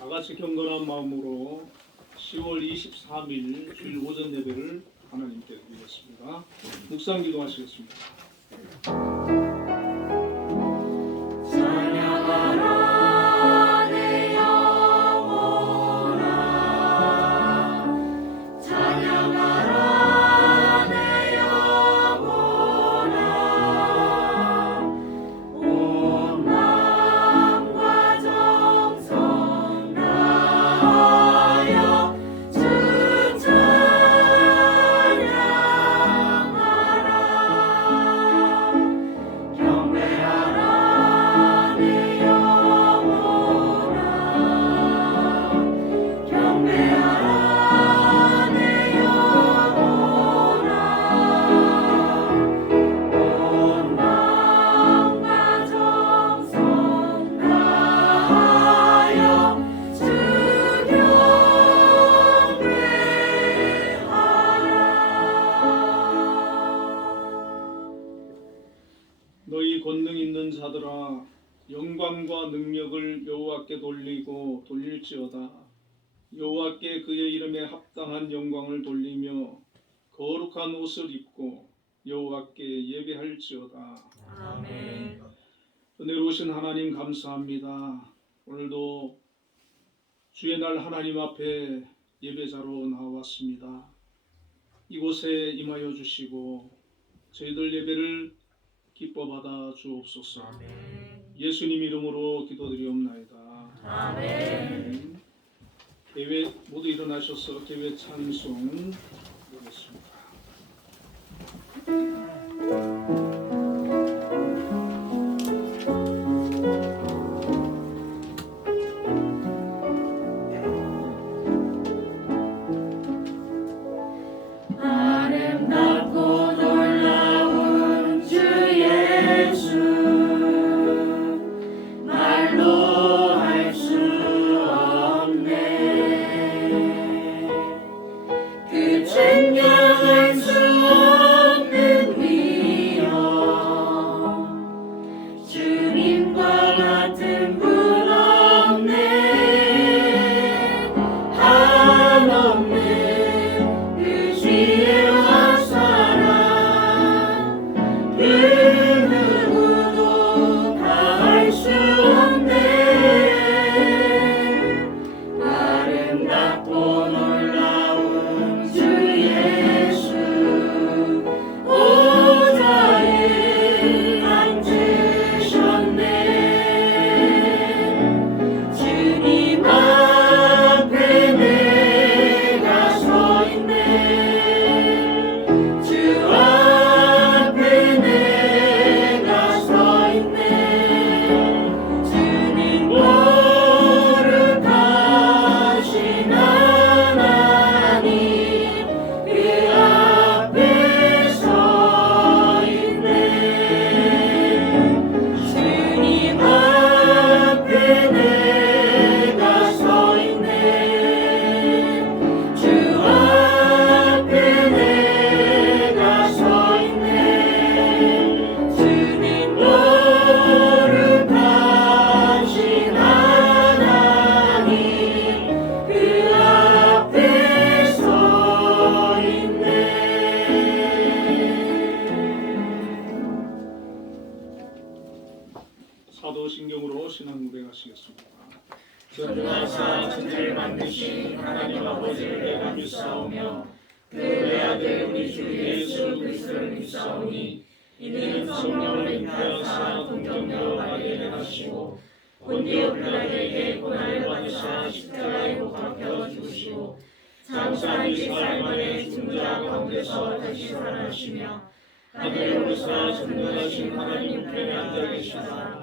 다 같이 경건한 마음으로 10월 23일 주일 오전 예배를 하나님께 드리겠습니다. 묵상 기도하시겠습니다. 너희 권능 있는 자들아 영광과 능력을 여호와께 돌리고 돌릴지어다. 여호와께 그의 이름에 합당한 영광을 돌리며 거룩한 옷을 입고 여호와께 예배할지어다. 아멘. 은혜로우신 하나님 감사합니다. 오늘도 주의 날 하나님 앞에 예배자로 나왔습니다. 이곳에 임하여 주시고 저희들 예배를 기뻐 받아 주옵소서. 아멘. 예수님 이름으로 기도드리옵나이다. 아멘. 개회 모두 일어나셔서 개회 찬송 부르겠습니다. 아름답고 놀라운 주 예수 말로 할 수 없네. 그 증명할 수 없는 위엄 주님과 같은 분 없네. 한없는 그 지혜와 사랑 그 누구도 다할 수 없네. 아름답고 놀라운 주 예수 오자에 앉으셨네. 주님 앞에 내가 서 있네. 주 앞에 내가 서 있네. 주님 거룩하신 하나님 그 앞에 서 있네. 주님 앞에 내가 서 있네. 주 앞에 내가 서 있네. 주님 거룩하신 하나님 그 앞에 서 있네. 사도신경으로 신앙 고백하시겠습니다. 전능하사 천지를 만드신 하나님 아버지를 내가 믿사오며 그 외아들 우리 주 예수 그리스도를 믿사오니 이는 성령을 인하여사 동정녀 마리아를 낳으시고 본디오 빌라도에게 고난을 받으사 십자가에 못 박혀 죽으시고 장사 20살 만에 죽은 자 가운데서 다시 살아나시며 하늘에 오르사 전능하신 하나님 우편에 앉아 계시다.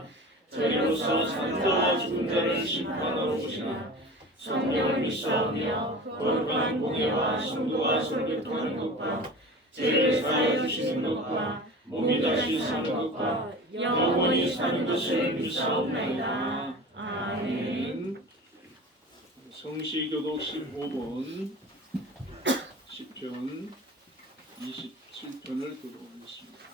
저리로서 산자와 죽은 자를 심판하러 오시나 성령을 믿사오며 거룩한 공예와 성도가 설교통하는 것과 죄를 사하여 주시는 것과 몸이 다시 사는 것과 영원히 사는 것을 믿사옵나이다. 아멘. 성시교독 15번 시편 27편을 들어보겠습니다.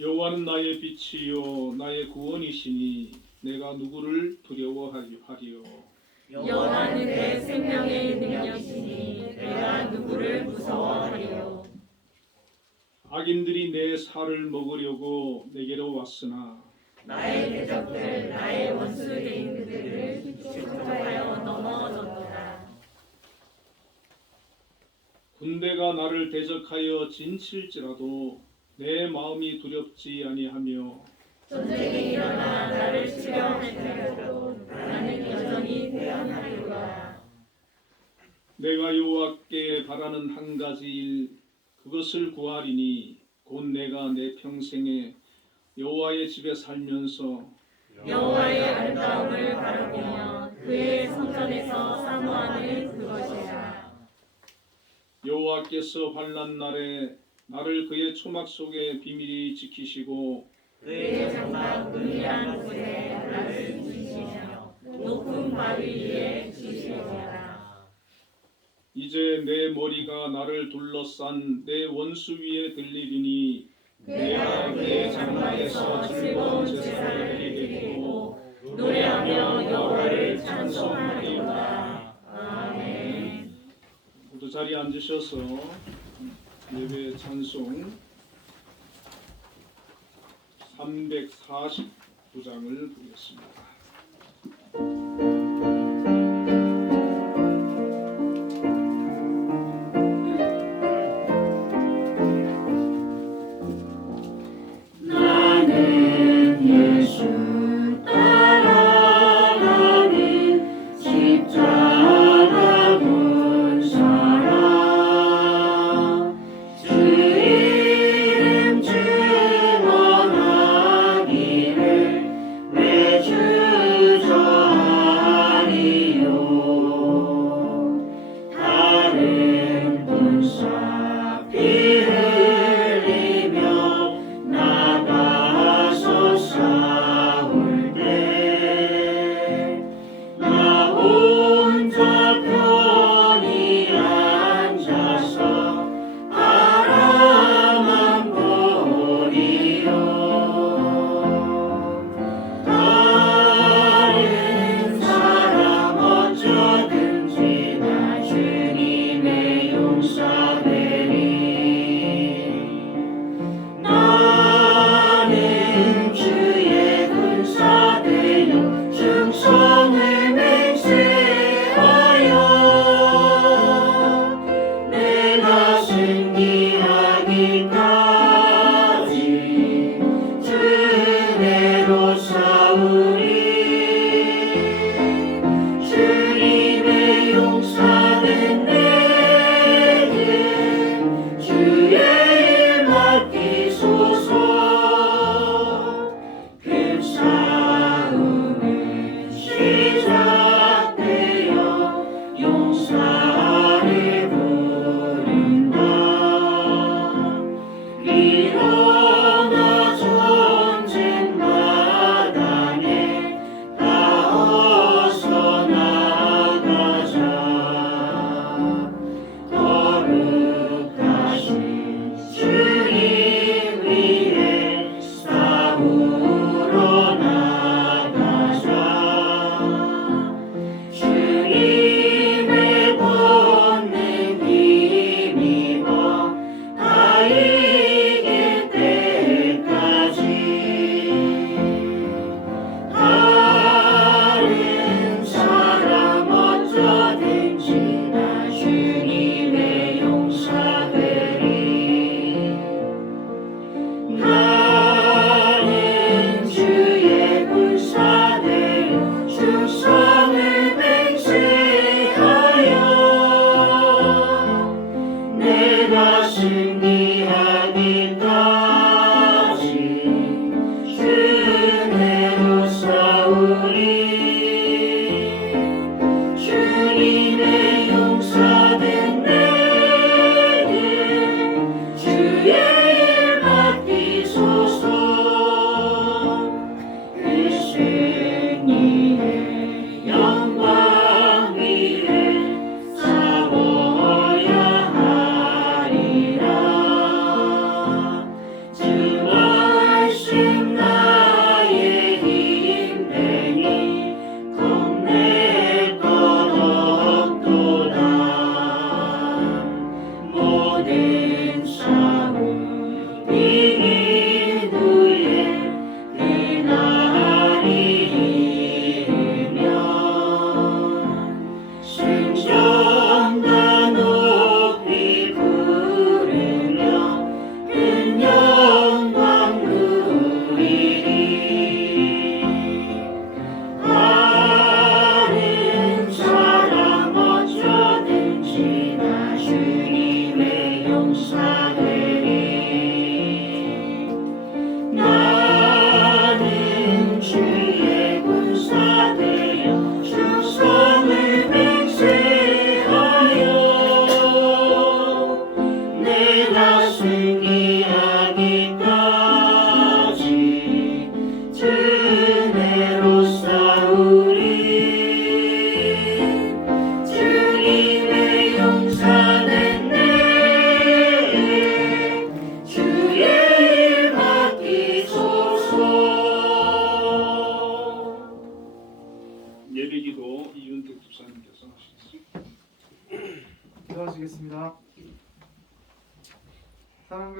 여호와는 나의 빛이요 나의 구원이시니 내가 누구를 두려워하리요. 여호와는 내 생명의 능력이시니 내가 누구를 무서워하리요. 악인들이 내 살을 먹으려고 내게로 왔으나 나의 대적들 나의 원수 되인 그들을 축복하여 넘어졌도다. 군대가 나를 대적하여 진칠지라도 내 마음이 두렵지 아니하며 전쟁이 일어나 나를 치려할지라도 나는 여전히 대항하리로다. 내가 여호와께 바라는 한 가지 일 그것을 구하리니 곧 내가 내 평생에 여호와의 집에 살면서 여호와의 아름다움을 바라보며 그의 성전에서 사모하는 그것이라. 여호와께서 환난 날에 나를 그의 초막 속에 비밀히 지키시고 그의 장막 은밀한 곳에 나를 지키시며 높은 바위 위에 지키시리라. 이제 내 머리가 나를 둘러싼 내 원수 위에 들리리니 내가 그의 장막에서 즐거운 제사를 드리고 노래하며 여호와를 찬송하리로다. 아멘. 모두 자리에 앉으셔서 예배 찬송 349장을 부르겠습니다. 나는 예수 따라가는 십자가 본 사람 주 이름 증언하기를 내 주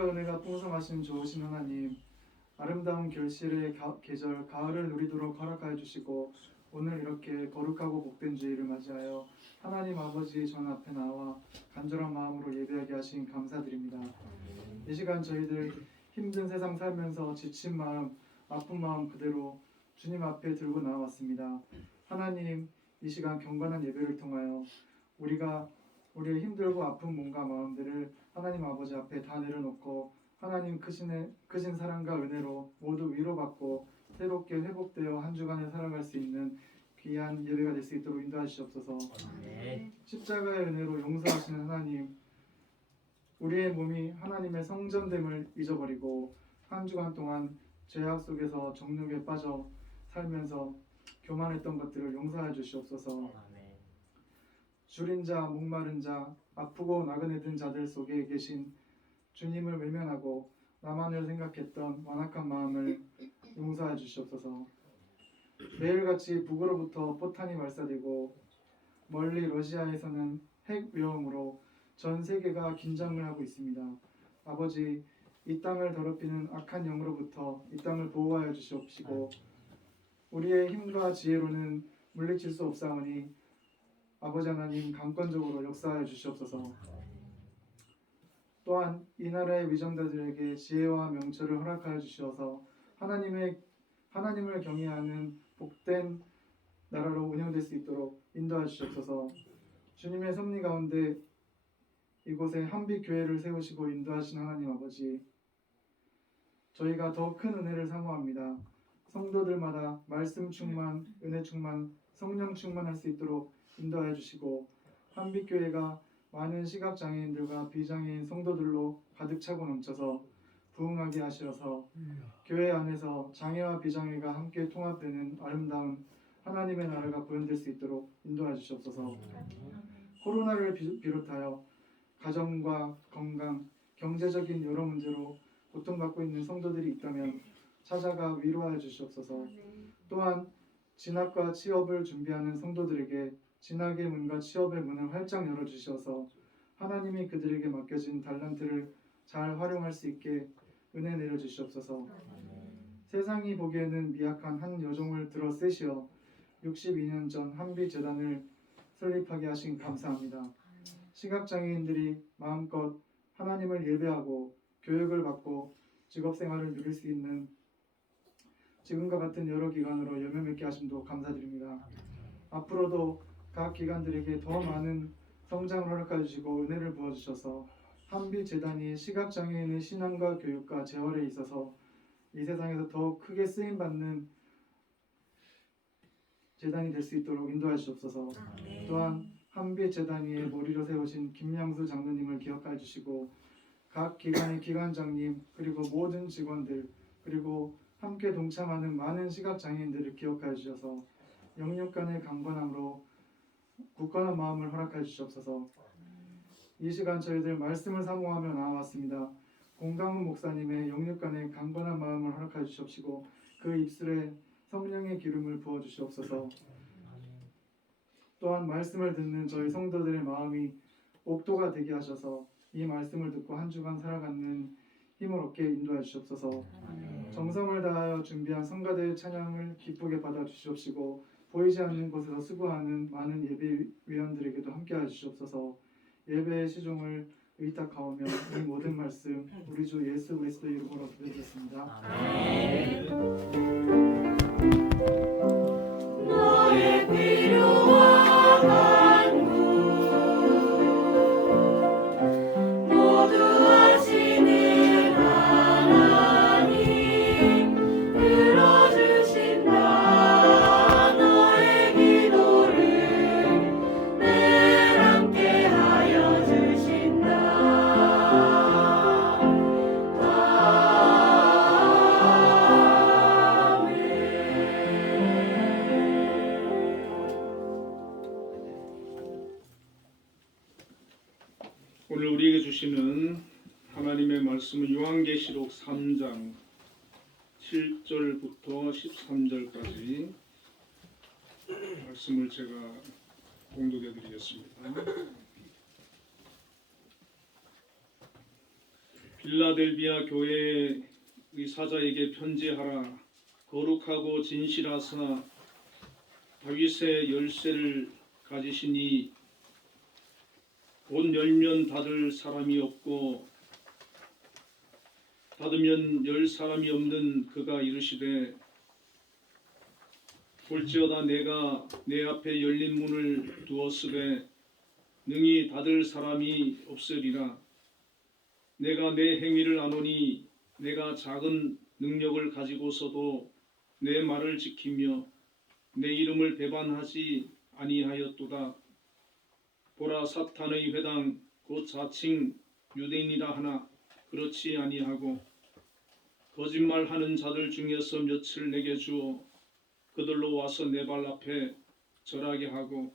사랑과 은혜가 풍성하신 좋으신 하나님, 아름다운 결실의 계절 가을을 누리도록 허락하여 주시고 오늘 이렇게 거룩하고 복된 주일을 맞이하여 하나님 아버지의 전 앞에 나와 간절한 마음으로 예배하게 하신 감사드립니다. 이 시간 저희들 힘든 세상 살면서 지친 마음, 아픈 마음 그대로 주님 앞에 들고 나왔습니다. 하나님, 이 시간 경건한 예배를 통하여 우리가 우리의 힘들고 아픈 몸과 마음들을 하나님 아버지 앞에 다 내려놓고 하나님 크신 사랑과 은혜로 모두 위로받고 새롭게 회복되어 한 주간을 살아갈 수 있는 귀한 예배가 될 수 있도록 인도하시옵소서. 십자가의 은혜로 용서하시는 하나님, 우리의 몸이 하나님의 성전됨을 잊어버리고 한 주간 동안 죄악 속에서 정욕에 빠져 살면서 교만했던 것들을 용서해 주시옵소서. 줄인 자, 목마른 자, 아프고 나그네 든 자들 속에 계신 주님을 외면하고 나만을 생각했던 완악한 마음을 용서해 주시옵소서. 매일같이 북으로부터 포탄이 발사되고 멀리 러시아에서는 핵 위험으로 전 세계가 긴장을 하고 있습니다. 아버지, 이 땅을 더럽히는 악한 영으로부터 이 땅을 보호하여 주시옵시고 우리의 힘과 지혜로는 물리칠 수 없사오니 아버지 하나님 강권적으로 역사하여 주시옵소서. 또한 이 나라의 위정자들에게 지혜와 명철을 허락하여 주시어서 하나님을 경외하는 복된 나라로 운영될 수 있도록 인도하여 주시옵소서. 주님의 섭리 가운데 이곳에 한빛 교회를 세우시고 인도하신 하나님 아버지, 저희가 더 큰 은혜를 사모합니다. 성도들마다 말씀 충만, 은혜 충만, 성령 충만할 수 있도록 인도하여 주시고 한빛 교회가 많은 시각 장애인들과 비장애인 성도들로 가득 차고 넘쳐서 부흥하게 하시어서 교회 안에서 장애와 비장애가 함께 통합되는 아름다운 하나님의 나라가 구현될 수 있도록 인도해 주시옵소서. 코로나를 비롯하여 가정과 건강, 경제적인 여러 문제로 고통받고 있는 성도들이 있다면 찾아가 위로하여 주시옵소서. 또한 진학과 취업을 준비하는 성도들에게 진학의 문과 취업의 문을 활짝 열어주셔서 하나님이 그들에게 맡겨진 달란트를 잘 활용할 수 있게 은혜 내려주시옵소서. 세상이 보기에는 미약한 한 여종을 들어 세시어 62년 전 한빛재단을 설립하게 하신 감사합니다. 시각장애인들이 마음껏 하나님을 예배하고 교육을 받고 직업생활을 누릴 수 있는 지금과 같은 여러 기관으로 열매맺게 하심도 감사드립니다. 앞으로도 각 기관들에게 더 많은 성장을 허락해 주시고 은혜를 부어주셔서 한빛재단이 시각장애인의 신앙과 교육과 재활에 있어서 이 세상에서 더욱 크게 쓰임받는 재단이 될 수 있도록 인도해 주옵소서. 또한 한빛재단위의 머리로 세우신 김양수 장로님을 기억해 주시고 각 기관의 기관장님 그리고 모든 직원들 그리고 함께 동참하는 많은 시각장애인들을 기억해 주셔서 영육 간의 강건함으로 굳건한 마음을 허락해 주시옵소서. 이 시간 저희들 말씀을 사모하며 나와왔습니다. 공강훈 목사님의 영육 간의 강건한 마음을 허락해 주시옵시고 그 입술에 성령의 기름을 부어 주시옵소서. 또한 말씀을 듣는 저희 성도들의 마음이 옥도가 되게 하셔서 이 말씀을 듣고 한 주간 살아가는 힘을 얻게 인도해 주시옵소서. 정성을 다하여 준비한 성가대의 찬양을 기쁘게 받아 주시옵시고 보이지 않는 곳에서 수고하는 많은 예배위원들에게도 함께하여 주시옵소서. 예배의 시종을 의탁하오며 이 모든 말씀 우리 주 예수 그리스도의 이름으로 기도드렸습니다. 너의 필요와 간구 모두 아시는 하나님 들어주신다. 너의 기도를 늘 함께 하여 주신다. 오늘 우리에게 주시는 하나님의 말씀은 요한계시록 3장 7절부터 13절까지 말씀을 제가 공독해 드리겠습니다. 빌라델비아 교회의 사자에게 편지하라. 거룩하고 진실하사 다윗의 열쇠를 가지시니 곧 열면 닫을 사람이 없고 닫으면 열 사람이 없는 그가 이르시되 볼지어다 내가 내 앞에 열린 문을 두었으되 능히 닫을 사람이 없으리라. 내가 내 행위를 아노니 내가 작은 능력을 가지고서도 내 말을 지키며 내 이름을 배반하지 아니하였도다. 보라 사탄의 회당 곧 자칭 유대인이라 하나 그렇지 아니하고 거짓말하는 자들 중에서 몇을 내게 주어 그들로 와서 내 발 앞에 절하게 하고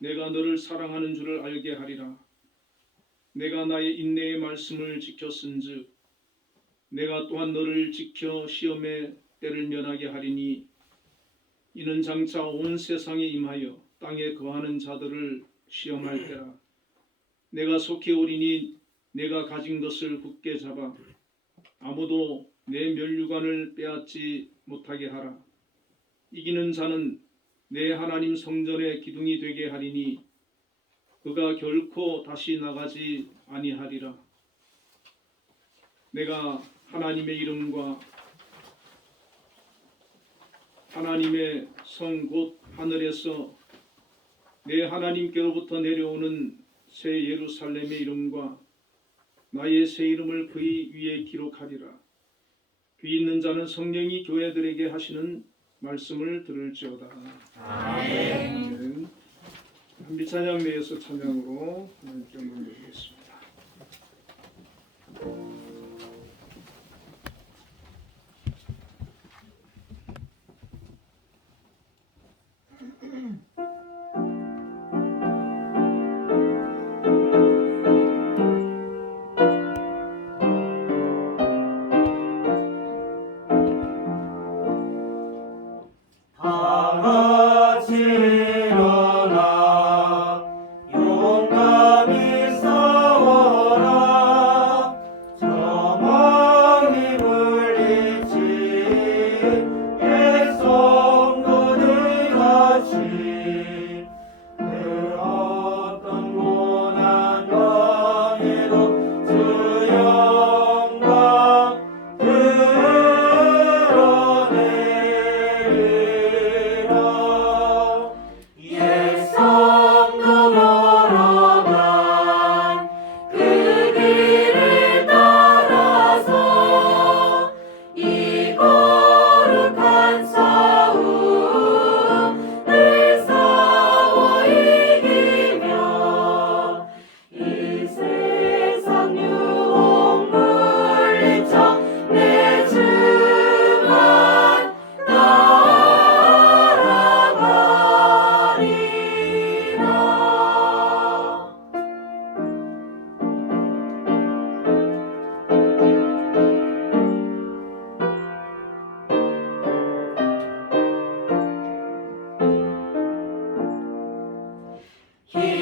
내가 너를 사랑하는 줄을 알게 하리라. 내가 나의 인내의 말씀을 지켰은즉 내가 또한 너를 지켜 시험의 때를 면하게 하리니 이는 장차 온 세상에 임하여 땅에 거하는 자들을 시험할 때라. 내가 속히 오리니 내가 가진 것을 굳게 잡아 아무도 내 면류관을 빼앗지 못하게 하라. 이기는 자는 내 하나님 성전의 기둥이 되게 하리니 그가 결코 다시 나가지 아니하리라. 내가 하나님의 이름과 하나님의 성 곧 하늘에서 내 하나님께로부터 내려오는 새 예루살렘의 이름과 나의 새 이름을 그의 위에 기록하리라. 귀 있는 자는 성령이 교회들에게 하시는 말씀을 들을지어다. 아멘. 한비 찬양 내에서 찬양으로 하나님께 영광 드리겠습니다.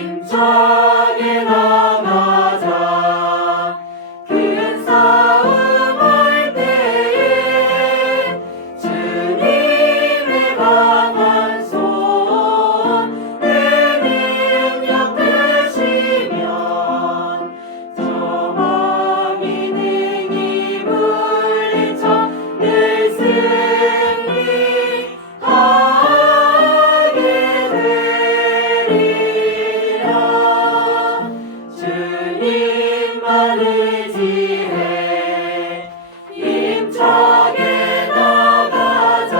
힘차게 나가자. 큰 싸움할 때에 주님의 강한 손 내 능력 되시면 저망이 능히 물리쳐 늘 승리하게 되리라. 주님만 의지해 힘차게 나가자.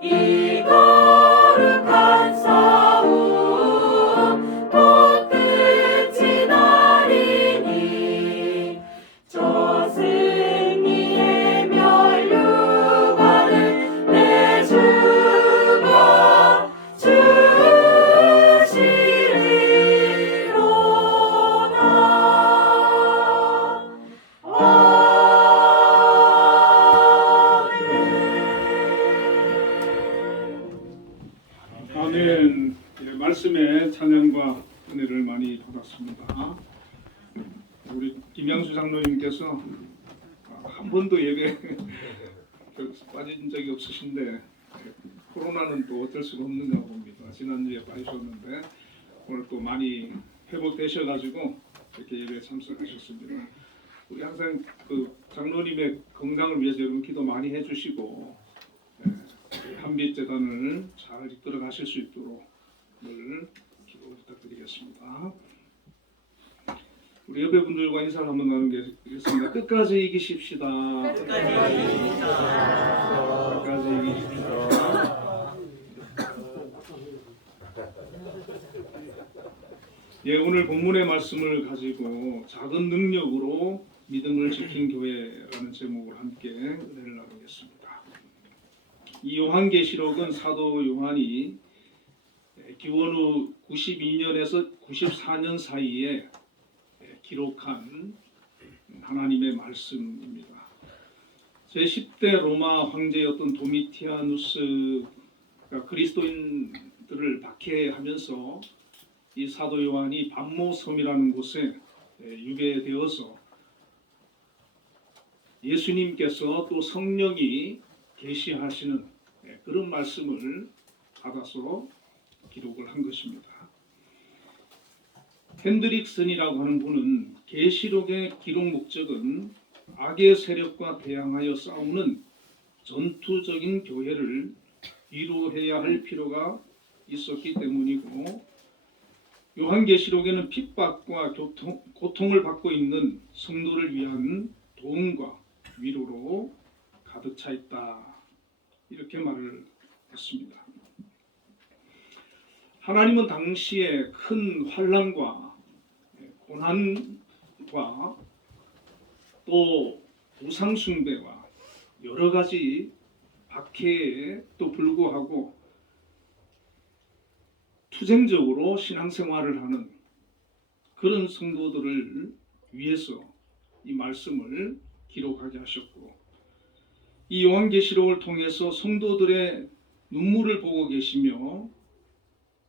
이 거룩한 싸움 곧 끝이 나리니 저 승리의 면류관을 내 주가 주시리로다. 아멘. 예, 말씀의 찬양과 은혜를 많이 받았습니다. 우리 김양수 장로님께서 한 번도 예배 빠진 적이 없으신데 코로나는 또 어쩔 수가 없는가 봅니다. 지난주에 빠지셨는데 오늘 또 많이 회복되셔가지고 이렇게 예배에 참석하셨습니다. 우리 항상 그 장로님의 건강을 위해서 여러분 기도 많이 해주시고 한빛재단을 잘 이끌어 가실 수 있도록 늘 기도 부탁드리겠습니다. 우리 옆에 분들과 인사를 한번 나누겠습니다. 끝까지 이기십시다. 끝까지 이기십시다. 예, 오늘 본문의 말씀을 가지고 작은 능력으로 믿음을 지킨 교회라는 제목을 함께 은혜를 나누겠습니다. 이 요한계시록은 사도 요한이 기원 후 92년에서 94년 사이에 기록한 하나님의 말씀입니다. 제10대 로마 황제였던 도미티아누스가 그리스도인들을 박해하면서 이 사도 요한이 반모섬이라는 곳에 유배되어서 예수님께서 또 성령이 계시하시는 그런 말씀을 받아서 기록을 한 것입니다. 핸드릭슨이라고 하는 분은 계시록의 기록 목적은 악의 세력과 대항하여 싸우는 전투적인 교회를 위로해야 할 필요가 있었기 때문이고, 요한계시록에는 핍박과 고통을 받고 있는 성도를 위한 도움과 위로로 가득 차 있다, 이렇게 말을 했습니다. 하나님은 당시에 큰 환난과 고난과 또 우상 숭배와 여러 가지 박해에도 불구하고 투쟁적으로 신앙생활을 하는 그런 성도들을 위해서 이 말씀을 기록하게 하셨고, 이 요한계시록을 통해서 성도들의 눈물을 보고 계시며,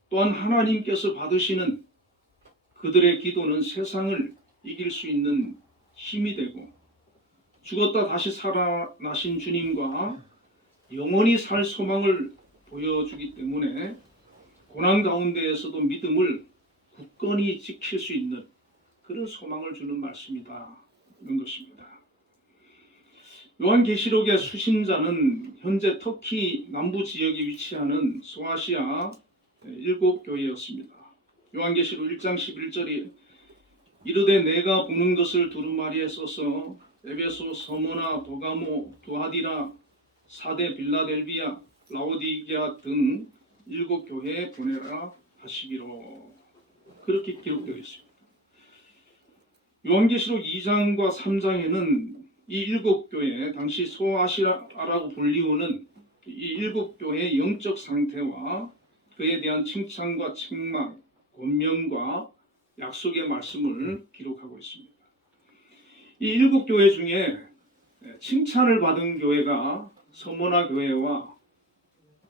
또한 하나님께서 받으시는 그들의 기도는 세상을 이길 수 있는 힘이 되고, 죽었다 다시 살아나신 주님과 영원히 살 소망을 보여주기 때문에 고난 가운데에서도 믿음을 굳건히 지킬 수 있는 그런 소망을 주는 말씀이다, 이런 것입니다. 요한계시록의 수신자는 현재 터키 남부 지역에 위치하는 소아시아 7교회였습니다. 요한계시록 1장 11절이 이르되 내가 보는 것을 두루마리에 써서 에베소, 서모나, 도가모, 두아디라, 사데, 빌라델비아, 라오디게아 등 7교회에 보내라 하시기로, 그렇게 기록되어 있습니다. 요한계시록 2장과 3장에는 이 7교회, 당시 소아시아라고 불리우는 이 7교회의 영적 상태와 그에 대한 칭찬과 책망, 권면과 약속의 말씀을 기록하고 있습니다. 이 7교회 중에 칭찬을 받은 교회가 서모나 교회와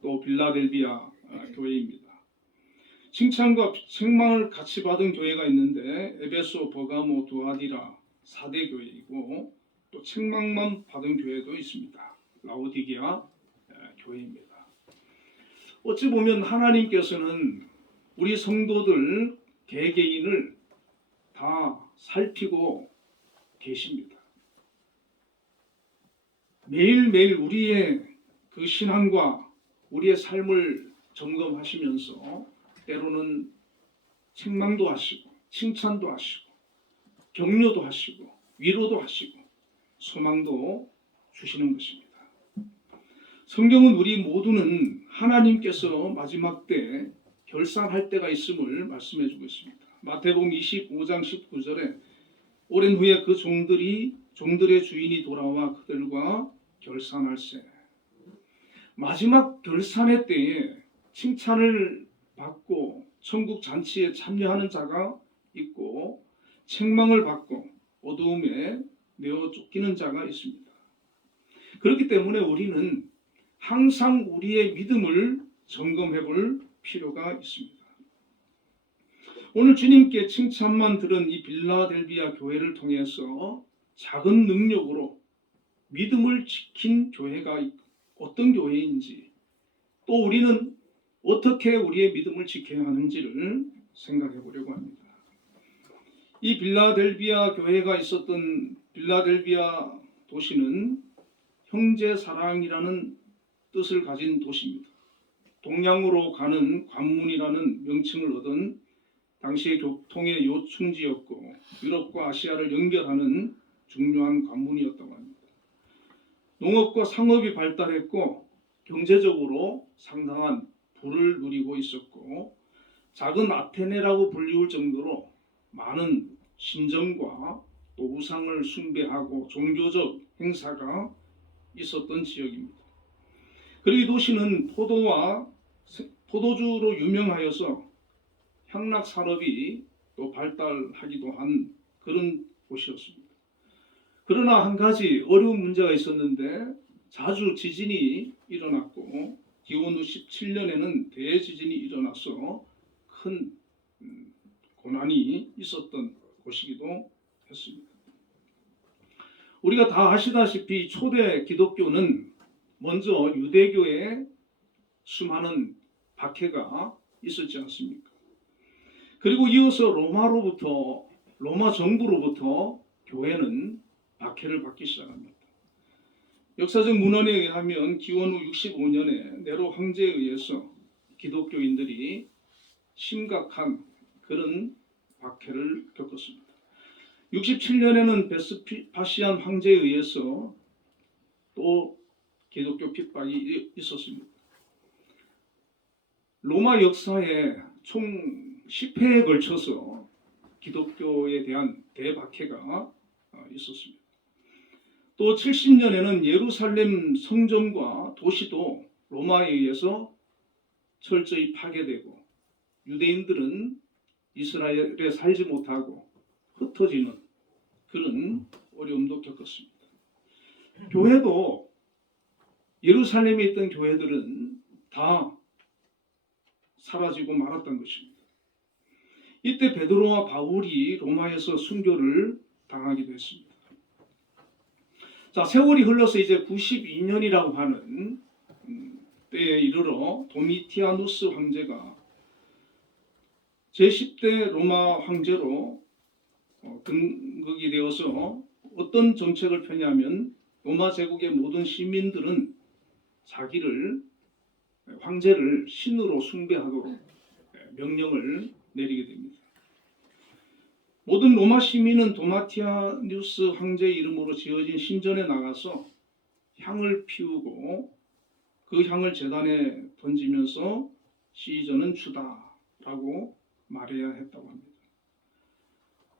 또 빌라델비아 교회입니다. 칭찬과 책망을 같이 받은 교회가 있는데 에베소, 버가모, 두아디라, 사대 교회이고, 또 책망만 받은 교회도 있습니다. 라오디게아 교회입니다. 어찌 보면 하나님께서는 우리 성도들 개개인을 다 살피고 계십니다. 매일매일 우리의 그 신앙과 우리의 삶을 점검하시면서 때로는 책망도 하시고 칭찬도 하시고 격려도 하시고 위로도 하시고 소망도 주시는 것입니다. 성경은 우리 모두는 하나님께서 마지막 때 결산할 때가 있음을 말씀해 주고 있습니다. 마태복음 25장 19절에 오랜 후에 그 종들의 주인이 돌아와 그들과 결산할세. 마지막 결산의 때에 칭찬을 받고 천국 잔치에 참여하는 자가 있고, 책망을 받고 어두움에 내어 쫓기는 자가 있습니다. 그렇기 때문에 우리는 항상 우리의 믿음을 점검해 볼 필요가 있습니다. 오늘 주님께 칭찬만 들은 이 빌라델비아 교회를 통해서 작은 능력으로 믿음을 지킨 교회가 어떤 교회인지, 또 우리는 어떻게 우리의 믿음을 지켜야 하는지를 생각해 보려고 합니다. 이 빌라델비아 교회가 있었던 빌라델비아 도시는 형제 사랑이라는 뜻을 가진 도시입니다. 동양으로 가는 관문이라는 명칭을 얻은 당시의 교통의 요충지였고 유럽과 아시아를 연결하는 중요한 관문이었다고 합니다. 농업과 상업이 발달했고 경제적으로 상당한 부를 누리고 있었고 작은 아테네라고 불리울 정도로 많은 신전과 또 우상을 숭배하고 종교적 행사가 있었던 지역입니다. 그리고 이 도시는 포도주로 유명하여서 향락 산업이 또 발달하기도 한 그런 곳이었습니다. 그러나 한 가지 어려운 문제가 있었는데 자주 지진이 일어났고 기원후 17년에는 대지진이 일어나서 큰 고난이 있었던 곳이기도 했습니다. 우리가 다 아시다시피 초대 기독교는 먼저 유대교에 수많은 박해가 있었지 않습니까? 그리고 이어서 로마 정부로부터 교회는 박해를 받기 시작합니다. 역사적 문헌에 의하면 기원후 65년에 네로 황제에 의해서 기독교인들이 심각한 그런 박해를 겪었습니다. 67년에는 베스파시안 황제에 의해서 또 기독교 핍박이 있었습니다. 로마 역사에 총 10회에 걸쳐서 기독교에 대한 대박해가 있었습니다. 또 70년에는 예루살렘 성전과 도시도 로마에 의해서 철저히 파괴되고 유대인들은 이스라엘에 살지 못하고 흩어지는 그런 어려움도 겪었습니다. 교회도 예루살렘에 있던 교회들은 다 사라지고 말았던 것입니다. 이때 베드로와 바울이 로마에서 순교를 당하기도 했습니다. 자, 세월이 흘러서 이제 92년이라고 하는 때에 이르러 도미티아누스 황제가 제10대 로마 황제로 등극이 되어서 어떤 정책을 펴냐면 로마 제국의 모든 시민들은 황제를 신으로 숭배하도록 명령을 내리게 됩니다. 모든 로마 시민은 도마티아누스 황제의 이름으로 지어진 신전에 나가서 향을 피우고 그 향을 제단에 던지면서 시저는 주다라고 말해야 했다고 합니다.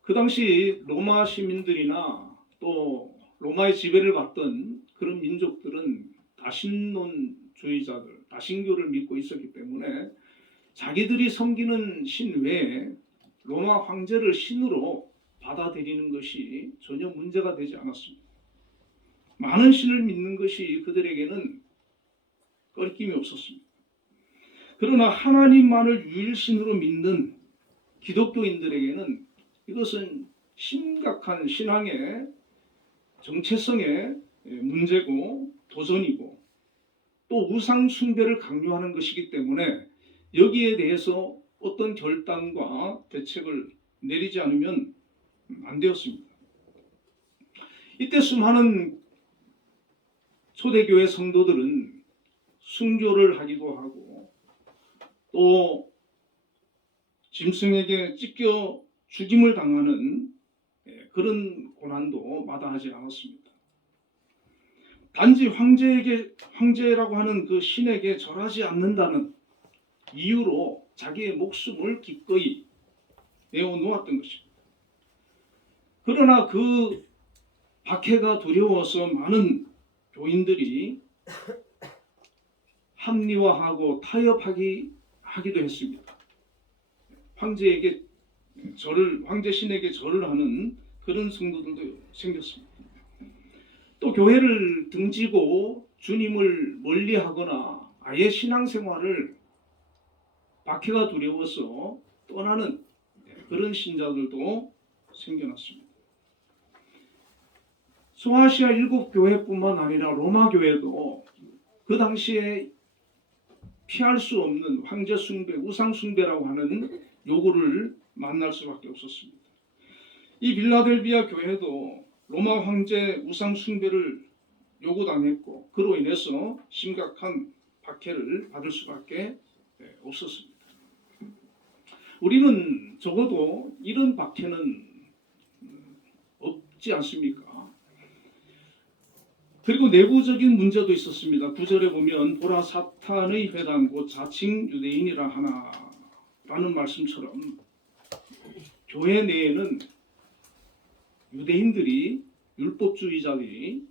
그 당시 로마 시민들이나 또 로마의 지배를 받던 그런 민족들은 다신론주의자들, 다신교를 믿고 있었기 때문에 자기들이 섬기는 신 외에 로마 황제를 신으로 받아들이는 것이 전혀 문제가 되지 않았습니다. 많은 신을 믿는 것이 그들에게는 꺼리낌이 없었습니다. 그러나 하나님만을 유일신으로 믿는 기독교인들에게는 이것은 심각한 신앙의 정체성의 문제고 도전이고 또 우상 숭배를 강요하는 것이기 때문에 여기에 대해서 어떤 결단과 대책을 내리지 않으면 안 되었습니다. 이때 수많은 초대교회 성도들은 순교를 하기도 하고 또 짐승에게 찢겨 죽임을 당하는 그런 고난도 마다하지 않았습니다. 단지 황제라고 하는 그 신에게 절하지 않는다는 이유로 자기의 목숨을 기꺼이 내어놓았던 것입니다. 그러나 그 박해가 두려워서 많은 교인들이 합리화하고 타협하기도 했습니다. 황제 신에게 절을 하는 그런 성도들도 생겼습니다. 또 교회를 등지고 주님을 멀리하거나 아예 신앙생활을 박해가 두려워서 떠나는 그런 신자들도 생겨났습니다. 소아시아 7교회뿐만 아니라 로마 교회도 그 당시에 피할 수 없는 황제 숭배, 우상 숭배라고 하는 요구를 만날 수밖에 없었습니다. 이 빌라델비아 교회도 로마 황제 우상 숭배를 요구당했고 그로 인해서 심각한 박해를 받을 수밖에 없었습니다. 우리는 적어도 이런 박해는 없지 않습니까? 그리고 내부적인 문제도 있었습니다. 9절에 보면 보라 사탄의 회당 곧 자칭 유대인이라 하나라는 말씀처럼 교회 내에는 유대인들이 율법주의자들이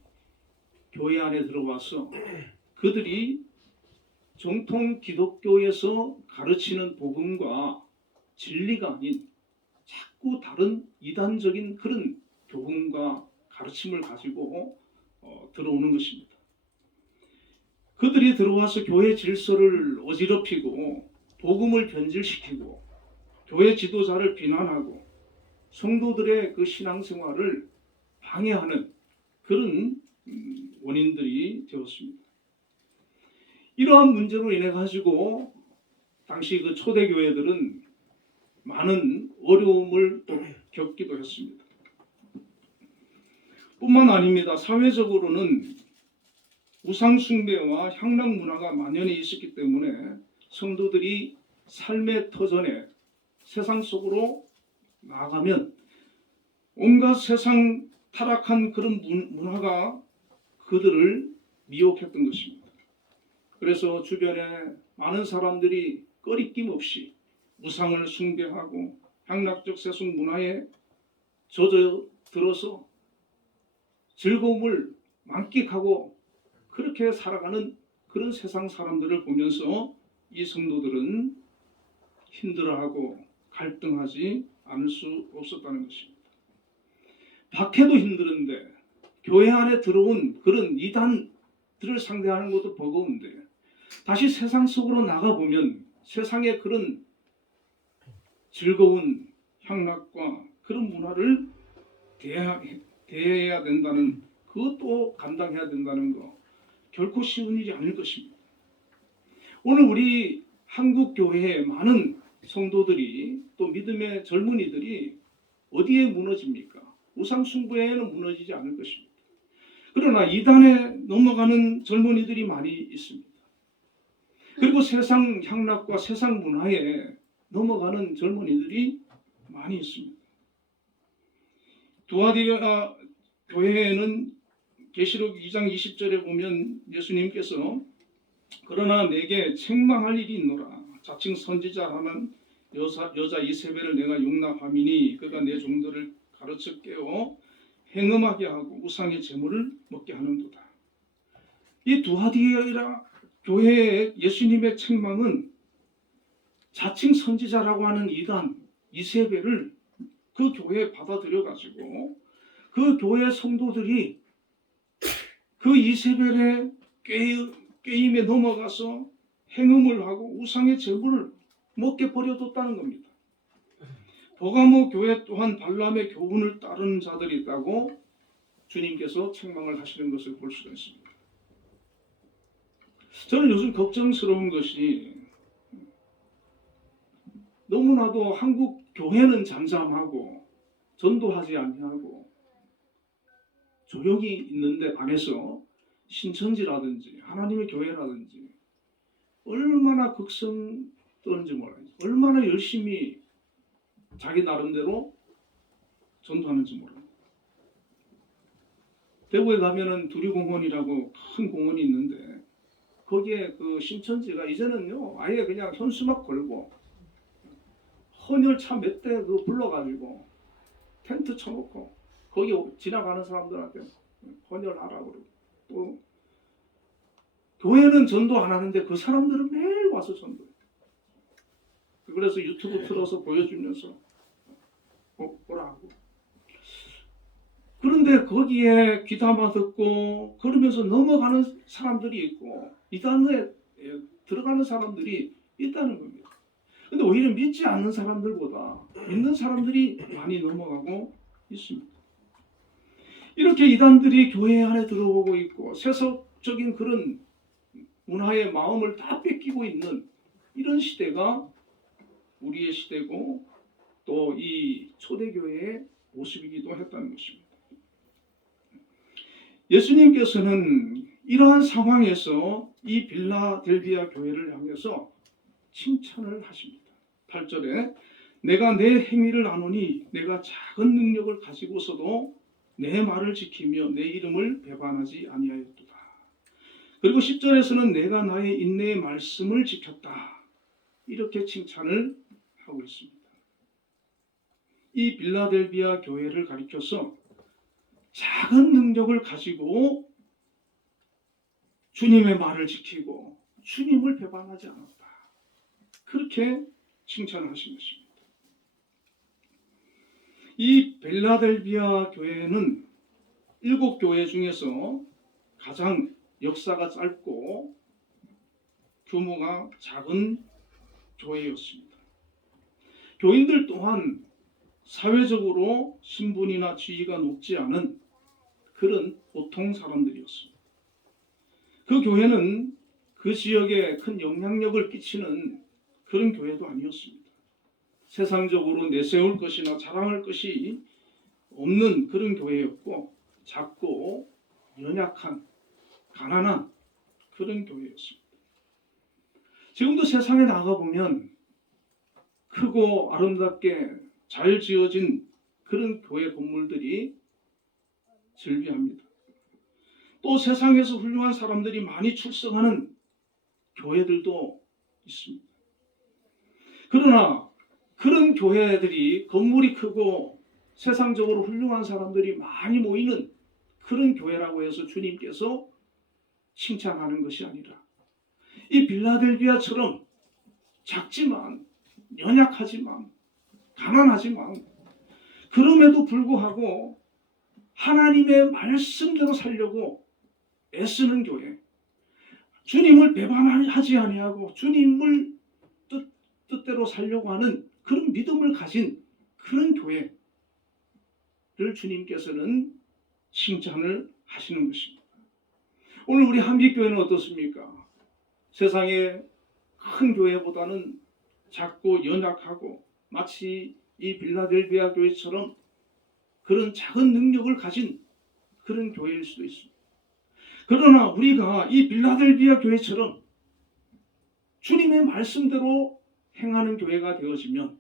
교회 안에 들어와서 그들이 정통 기독교에서 가르치는 복음과 진리가 아닌 자꾸 다른 이단적인 그런 교훈과 가르침을 가지고 들어오는 것입니다. 그들이 들어와서 교회 질서를 어지럽히고 복음을 변질시키고 교회 지도자를 비난하고 성도들의 그 신앙생활을 방해하는 그런 원인들이 되었습니다. 이러한 문제로 인해 가지고 당시 그 초대교회들은 많은 어려움을 또 겪기도 했습니다. 뿐만 아닙니다. 사회적으로는 우상 숭배와 향락 문화가 만연해 있었기 때문에 성도들이 삶의 터전에 세상 속으로 나가면 온갖 세상 타락한 그런 문화가 그들을 미혹했던 것입니다. 그래서 주변에 많은 사람들이 꺼리낌 없이 우상을 숭배하고 향락적 세속 문화에 젖어들어서 즐거움을 만끽하고 그렇게 살아가는 그런 세상 사람들을 보면서 이 성도들은 힘들어하고 갈등하지 않을 수 없었다는 것입니다. 박해도 힘들은데 교회 안에 들어온 그런 이단들을 상대하는 것도 버거운데 다시 세상 속으로 나가보면 세상의 그런 즐거운 향락과 그런 문화를 대해야 된다는 그것도 감당해야 된다는 거 결코 쉬운 일이 아닐 것입니다. 오늘 우리 한국 교회의 많은 성도들이 또 믿음의 젊은이들이 어디에 무너집니까? 우상 숭배에는 무너지지 않을 것입니다. 그러나 이단에 넘어가는 젊은이들이 많이 있습니다. 그리고 세상 향락과 세상 문화에 넘어가는 젊은이들이 많이 있습니다. 두아디아 교회에는 계시록 2장 20절에 보면 예수님께서 그러나 내게 책망할 일이 있노라. 자칭 선지자라는 여자 이세벨을 내가 용납함이니 그가 내 종들을 가르쳐 깨워 행음하게 하고 우상의 제물을 먹게 하는도다. 이 두아디아 교회의 예수님의 책망은 자칭 선지자라고 하는 이단 이세벨을 그 교회에 받아들여 가지고 그 교회 성도들이 그 이세벨의 꾀임에 넘어가서 행음을 하고 우상의 제물을 먹게 버려뒀다는 겁니다. 버가모 교회 또한 발람의 교훈을 따르는 자들이 있다고 주님께서 책망을 하시는 것을 볼 수가 있습니다. 저는 요즘 걱정스러운 것이 너무나도 한국 교회는 잠잠하고 전도하지 아니하고 조용히 있는데 반해서 신천지라든지 하나님의 교회라든지 얼마나 극성 떠는지 몰라요. 얼마나 열심히 자기 나름대로 전도하는지 몰라요. 대구에 가면은 두리공원이라고 큰 공원이 있는데 거기에 그 신천지가 이제는요 아예 그냥 현수막 걸고 헌혈 차 몇 대 그 불러가지고 텐트 쳐놓고 거기 지나가는 사람들한테 헌혈하라고 그러고 또 교회는 전도 안 하는데 그 사람들은 매일 와서 전도해요. 그래서 유튜브 틀어서 보여주면서 보라 하고 그런데 거기에 귀담아 듣고 그러면서 넘어가는 사람들이 있고 이단에 들어가는 사람들이 있다는 겁니다. 근데 오히려 믿지 않는 사람들보다 믿는 사람들이 많이 넘어가고 있습니다. 이렇게 이단들이 교회 안에 들어오고 있고 세속적인 그런 문화의 마음을 다 뺏기고 있는 이런 시대가 우리의 시대고 또 이 초대교회의 모습이기도 했다는 것입니다. 예수님께서는 이러한 상황에서 이 빌라델비아 교회를 향해서 칭찬을 하십니다. 8절에 내가 내 행위를 아노니 내가 작은 능력을 가지고서도 내 말을 지키며 내 이름을 배반하지 아니하였도다. 그리고 10절에서는 내가 나의 인내의 말씀을 지켰다. 이렇게 칭찬을 하고 있습니다. 이 빌라델비아 교회를 가리켜서 작은 능력을 가지고 주님의 말을 지키고 주님을 배반하지 않았다. 그렇게 칭찬하신 것입니다. 이 빌라델비아 교회는 7교회 중에서 가장 역사가 짧고 규모가 작은 교회였습니다. 교인들 또한 사회적으로 신분이나 지위가 높지 않은 그런 보통 사람들이었습니다. 그 교회는 그 지역에 큰 영향력을 끼치는 그런 교회도 아니었습니다. 세상적으로 내세울 것이나 자랑할 것이 없는 그런 교회였고 작고 연약한 가난한 그런 교회였습니다. 지금도 세상에 나가보면 크고 아름답게 잘 지어진 그런 교회 건물들이 즐비합니다. 또 세상에서 훌륭한 사람들이 많이 출석하는 교회들도 있습니다. 그러나 그런 교회들이 건물이 크고 세상적으로 훌륭한 사람들이 많이 모이는 그런 교회라고 해서 주님께서 칭찬하는 것이 아니라 이 빌라델비아처럼 작지만 연약하지만 가난하지만 그럼에도 불구하고 하나님의 말씀대로 살려고 애쓰는 교회, 주님을 배반하지 아니하고 주님을 뜻대로 살려고 하는 그런 믿음을 가진 그런 교회를 주님께서는 칭찬을 하시는 것입니다. 오늘 우리 한빛교회는 어떻습니까? 세상의 큰 교회보다는 작고 연약하고 마치 이 빌라델비아 교회처럼 그런 작은 능력을 가진 그런 교회일 수도 있습니다. 그러나 우리가 이 빌라델비아 교회처럼 주님의 말씀대로 행하는 교회가 되어지면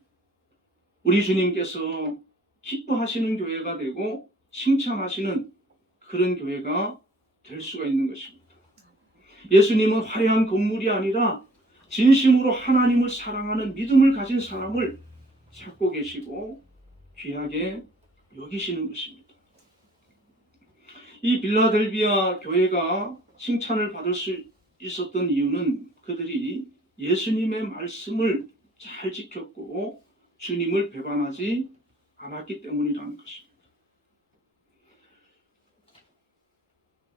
우리 주님께서 기뻐하시는 교회가 되고 칭찬하시는 그런 교회가 될 수가 있는 것입니다. 예수님은 화려한 건물이 아니라 진심으로 하나님을 사랑하는 믿음을 가진 사람을 찾고 계시고 귀하게 여기시는 것입니다. 이 빌라델비아 교회가 칭찬을 받을 수 있었던 이유는 그들이 예수님의 말씀을 잘 지켰고 주님을 배반하지 않았기 때문이라는 것입니다.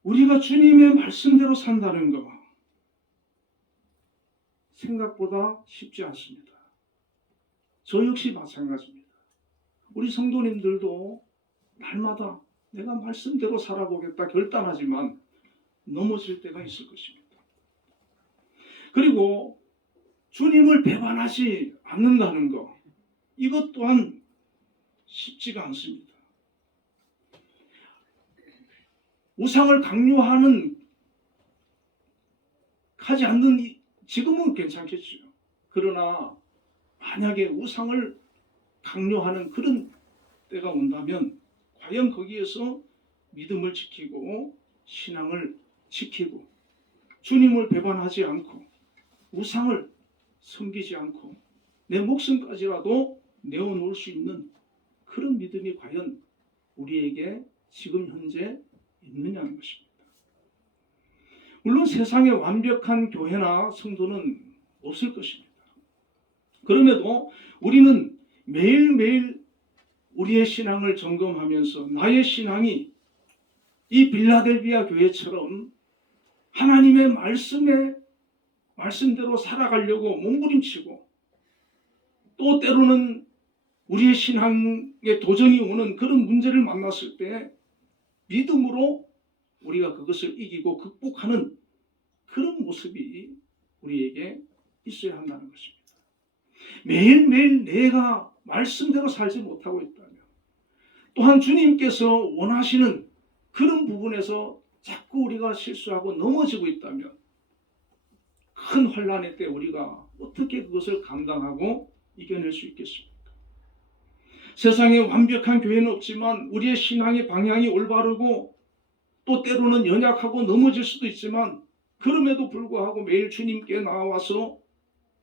우리가 주님의 말씀대로 산다는 것 생각보다 쉽지 않습니다. 저 역시 마찬가지입니다. 우리 성도님들도 날마다 내가 말씀대로 살아보겠다 결단하지만 넘어질 때가 있을 것입니다. 그리고 주님을 배반하지 않는다는 것, 이것 또한 쉽지가 않습니다. 우상을 강요하지 않는 지금은 괜찮겠죠. 그러나 만약에 우상을 강요하는 그런 때가 온다면 과연 거기에서 믿음을 지키고 신앙을 지키고 주님을 배반하지 않고 우상을 섬기지 않고 내 목숨까지라도 내어놓을 수 있는 그런 믿음이 과연 우리에게 지금 현재 있느냐는 것입니다. 물론 세상에 완벽한 교회나 성도는 없을 것입니다. 그럼에도 우리는 매일매일 우리의 신앙을 점검하면서 나의 신앙이 이 빌라델비아 교회처럼 하나님의 말씀대로 살아가려고 몸부림치고 또 때로는 우리의 신앙에 도전이 오는 그런 문제를 만났을 때 믿음으로 우리가 그것을 이기고 극복하는 그런 모습이 우리에게 있어야 한다는 것입니다. 매일매일 내가 말씀대로 살지 못하고 있다면, 또한 주님께서 원하시는 그런 부분에서 자꾸 우리가 실수하고 넘어지고 있다면 큰 환난의 때 우리가 어떻게 그것을 감당하고 이겨낼 수 있겠습니까? 세상에 완벽한 교회는 없지만 우리의 신앙의 방향이 올바르고 또 때로는 연약하고 넘어질 수도 있지만 그럼에도 불구하고 매일 주님께 나와서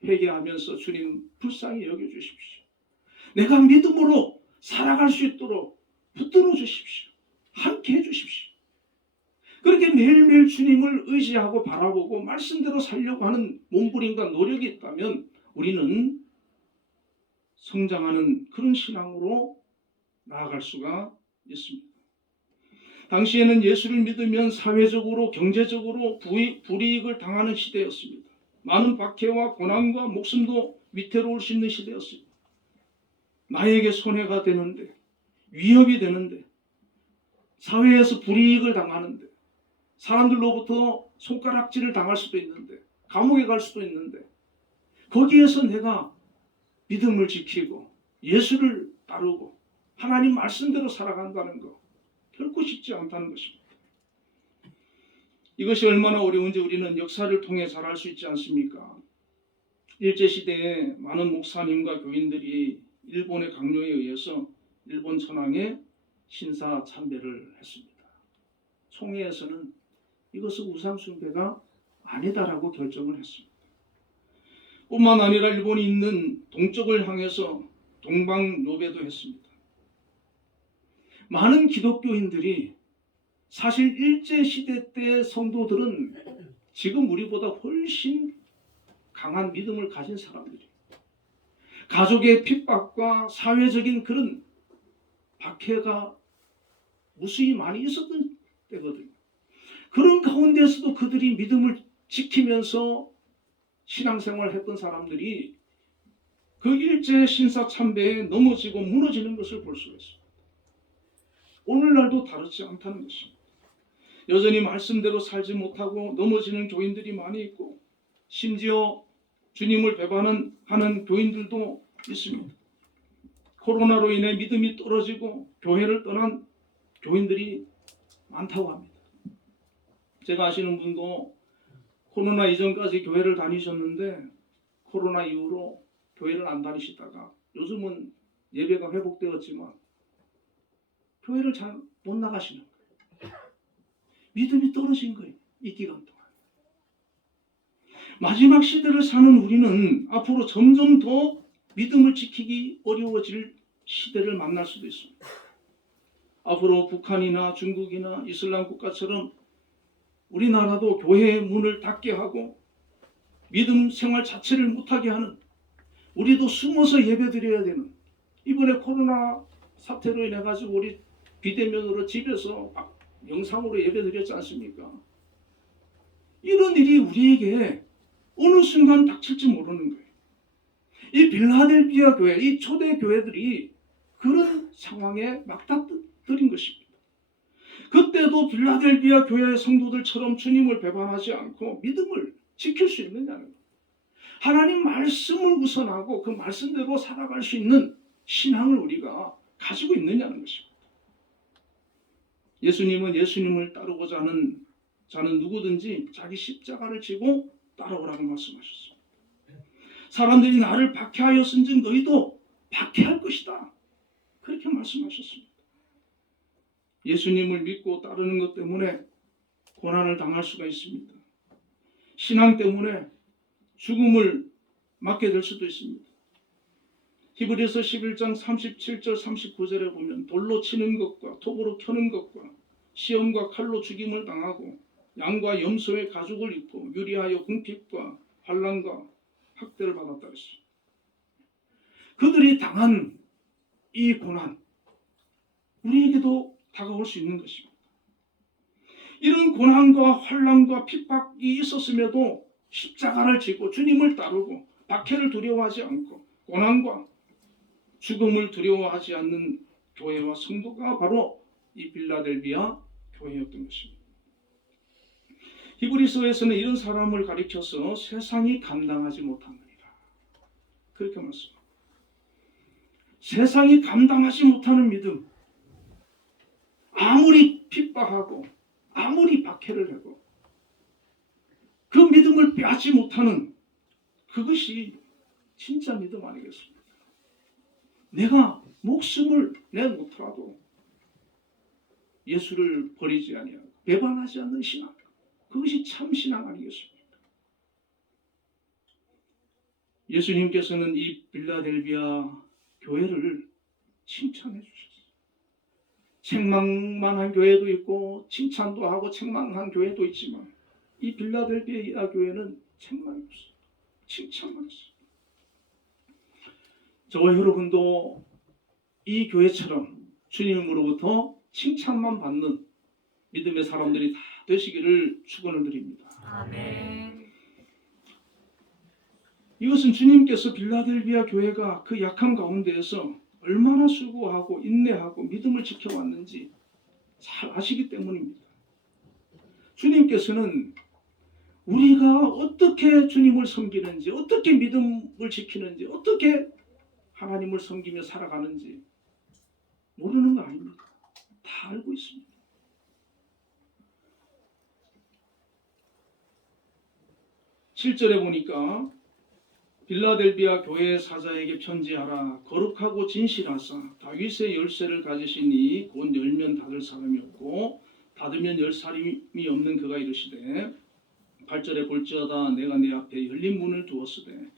회개하면서 주님 불쌍히 여겨주십시오. 내가 믿음으로 살아갈 수 있도록 붙들어 주십시오. 함께 해주십시오. 그렇게 매일매일 주님을 의지하고 바라보고 말씀대로 살려고 하는 몸부림과 노력이 있다면 우리는 성장하는 그런 신앙으로 나아갈 수가 있습니다. 당시에는 예수를 믿으면 사회적으로 경제적으로 불이익을 당하는 시대였습니다. 많은 박해와 고난과 목숨도 위태로울 수 있는 시대였습니다. 나에게 손해가 되는데, 위협이 되는데, 사회에서 불이익을 당하는데, 사람들로부터 손가락질을 당할 수도 있는데, 감옥에 갈 수도 있는데, 거기에서 내가 믿음을 지키고 예수를 따르고 하나님 말씀대로 살아간다는 것 결코 쉽지 않다는 것입니다. 이것이 얼마나 어려운지 우리는 역사를 통해 잘 알 수 있지 않습니까? 일제시대에 많은 목사님과 교인들이 일본의 강요에 의해서 일본 천황에 신사 참배를 했습니다. 총회에서는 이것은 우상숭배가 아니다라고 결정을 했습니다. 뿐만 아니라 일본이 있는 동쪽을 향해서 동방노배도 했습니다. 많은 기독교인들이 사실 일제시대 때 성도들은 지금 우리보다 훨씬 강한 믿음을 가진 사람들이에요. 가족의 핍박과 사회적인 그런 박해가 무수히 많이 있었던 때거든요. 그런 가운데서도 그들이 믿음을 지키면서 신앙생활을 했던 사람들이 그 일제 신사 참배에 넘어지고 무너지는 것을 볼 수가 있습니다. 오늘날도 다르지 않다는 것입니다. 여전히 말씀대로 살지 못하고 넘어지는 교인들이 많이 있고 심지어 주님을 배반하는 교인들도 있습니다. 코로나로 인해 믿음이 떨어지고 교회를 떠난 교인들이 많다고 합니다. 제가 아시는 분도 코로나 이전까지 교회를 다니셨는데 코로나 이후로 교회를 안 다니시다가 요즘은 예배가 회복되었지만 교회를 잘 못 나가시는 거예요. 믿음이 떨어진 거예요. 이 기간 동안. 마지막 시대를 사는 우리는 앞으로 점점 더 믿음을 지키기 어려워질 시대를 만날 수도 있습니다. 앞으로 북한이나 중국이나 이슬람 국가처럼 우리나라도 교회의 문을 닫게 하고 믿음 생활 자체를 못하게 하는, 우리도 숨어서 예배드려야 되는, 이번에 코로나 사태로 인해 가지고 우리 비대면으로 집에서 영상으로 예배드렸지 않습니까? 이런 일이 우리에게 어느 순간 닥칠지 모르는 거예요. 이 빌라델비아 교회, 이 초대 교회들이 그런 상황에 맞닥뜨린 것입니다. 그때도 빌라델비아 교회의 성도들처럼 주님을 배반하지 않고 믿음을 지킬 수 있느냐는 거예요. 하나님 말씀을 우선하고 그 말씀대로 살아갈 수 있는 신앙을 우리가 가지고 있느냐는 것입니다. 예수님은 예수님을 따르고자 하는 자는 누구든지 자기 십자가를 지고 따라오라고 말씀하셨습니다. 사람들이 나를 박해하였은즉 너희도 박해할 것이다. 그렇게 말씀하셨습니다. 예수님을 믿고 따르는 것 때문에 고난을 당할 수가 있습니다. 신앙 때문에 죽음을 맞게 될 수도 있습니다. 히브리서 11장 37절 39절에 보면 돌로 치는 것과 톱으로 켜는 것과 시험과 칼로 죽임을 당하고 양과 염소의 가죽을 입고 유리하여 궁핍과 환난과 학대를 받았다 했습니다. 그들이 당한 이 고난 우리에게도 다가올 수 있는 것입니다. 이런 고난과 환난과 핍박이 있었음에도 십자가를 지고 주님을 따르고 박해를 두려워하지 않고 고난과 죽음을 두려워하지 않는 교회와 성도가 바로 이 빌라델비아 교회였던 것입니다. 히브리서에서는 이런 사람을 가리켜서 세상이 감당하지 못하느니라 그렇게 말씀합니다. 세상이 감당하지 못하는 믿음, 아무리 핍박하고 아무리 박해를 하고 그 믿음을 빼앗지 못하는 그것이 진짜 믿음 아니겠습니까? 내가 목숨을 내놓더라도 예수를 버리지 아니하고 배반하지 않는 신앙, 그것이 참 신앙 아니겠습니까? 예수님께서는 이 빌라델비아 교회를 칭찬해 주셨어요. 책망만 교회도 있고 칭찬도 하고 책망한 교회도 있지만 이 빌라델비아 교회는 책망이 없어요. 칭찬만 했어요. 저와 여러분도 이 교회처럼 주님으로부터 칭찬만 받는 믿음의 사람들이 다 되시기를 축원을 드립니다. 아멘. 이것은 주님께서 빌라델비아 교회가 그 약함 가운데에서 얼마나 수고하고 인내하고 믿음을 지켜왔는지 잘 아시기 때문입니다. 주님께서는 우리가 어떻게 주님을 섬기는지, 어떻게 믿음을 지키는지, 어떻게 하나님을 섬기며 살아가는지 모르는 거 아닙니까? 다 알고 있습니다. 7절에 보니까 빌라델비아 교회 사자에게 편지하라. 거룩하고 진실하사 다윗의 열쇠를 가지시니 곧 열면 닫을 사람이 없고 닫으면 열 사람이 없는 그가 이르시되 8절에 볼지어다 내가 내 앞에 열린 문을 두었으되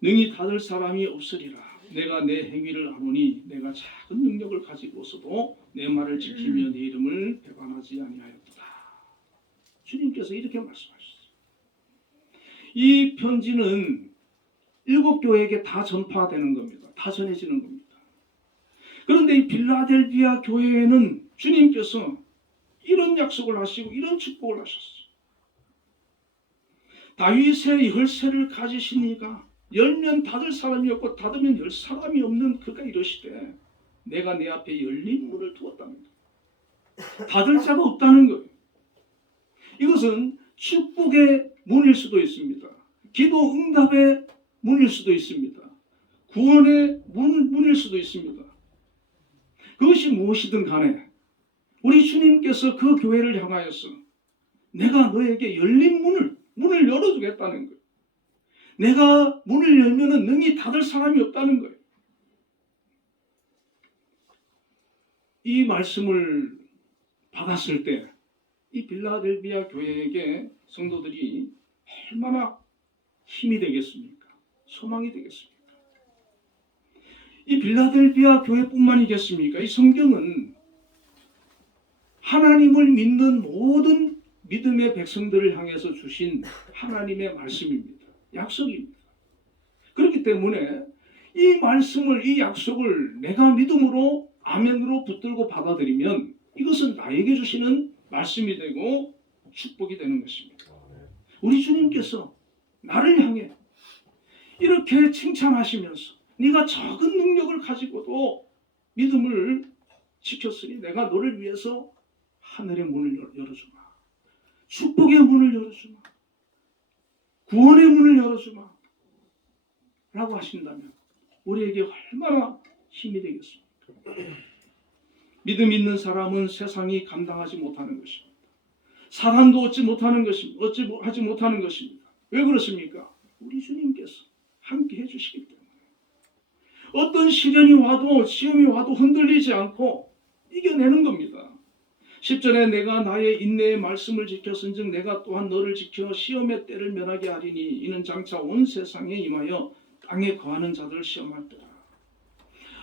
능히 닫을 사람이 없으리라. 내가 내 행위를 아노니 내가 작은 능력을 가지고서도 내 말을 지키며 내 이름을 배반하지 아니하였도다. 주님께서 이렇게 말씀하셨어요. 이 편지는 7교회에게 다 전파되는 겁니다. 다 전해지는 겁니다. 그런데 이 빌라델비아 교회에는 주님께서 이런 약속을 하시고 이런 축복을 하셨어요. 다윗의 열쇠를 가지신 이가 열면 닫을 사람이 없고 닫으면 열 사람이 없는 그가 이러시되 내가 내 앞에 열린 문을 두었다는 거예요. 닫을 자가 없다는 거예요. 이것은 축복의 문일 수도 있습니다. 기도 응답의 문일 수도 있습니다. 구원의 문일 수도 있습니다. 그것이 무엇이든 간에 우리 주님께서 그 교회를 향하여서 내가 너에게 열린 문을 열어주겠다는 거예요. 내가 문을 열면은 능히 닫을 사람이 없다는 거예요. 이 말씀을 받았을 때 이 빌라델비아 교회에게 성도들이 얼마나 힘이 되겠습니까? 소망이 되겠습니까? 이 빌라델비아 교회뿐만이겠습니까? 이 성경은 하나님을 믿는 모든 믿음의 백성들을 향해서 주신 하나님의 말씀입니다. 약속입니다. 그렇기 때문에 이 말씀을, 이 약속을 내가 믿음으로 아멘으로 붙들고 받아들이면 이것은 나에게 주시는 말씀이 되고 축복이 되는 것입니다. 우리 주님께서 나를 향해 이렇게 칭찬하시면서 네가 적은 능력을 가지고도 믿음을 지켰으니 내가 너를 위해서 하늘의 문을 열어주마. 축복의 문을 열어주마. 구원의 문을 열어주마. 라고 하신다면 우리에게 얼마나 힘이 되겠습니까? 믿음 있는 사람은 세상이 감당하지 못하는 것입니다. 사람도 얻지 못하는 것입니다. 하지 못하는 것입니다. 왜 그렇습니까? 우리 주님께서 함께 해주시기 때문에. 어떤 시련이 와도 시험이 와도 흔들리지 않고 이겨내는 겁니다. 10절에 내가 나의 인내의 말씀을 지켰은즉 내가 또한 너를 지켜 시험의 때를 면하게 하리니 이는 장차 온 세상에 임하여 땅에 거하는 자들을 시험할 때라.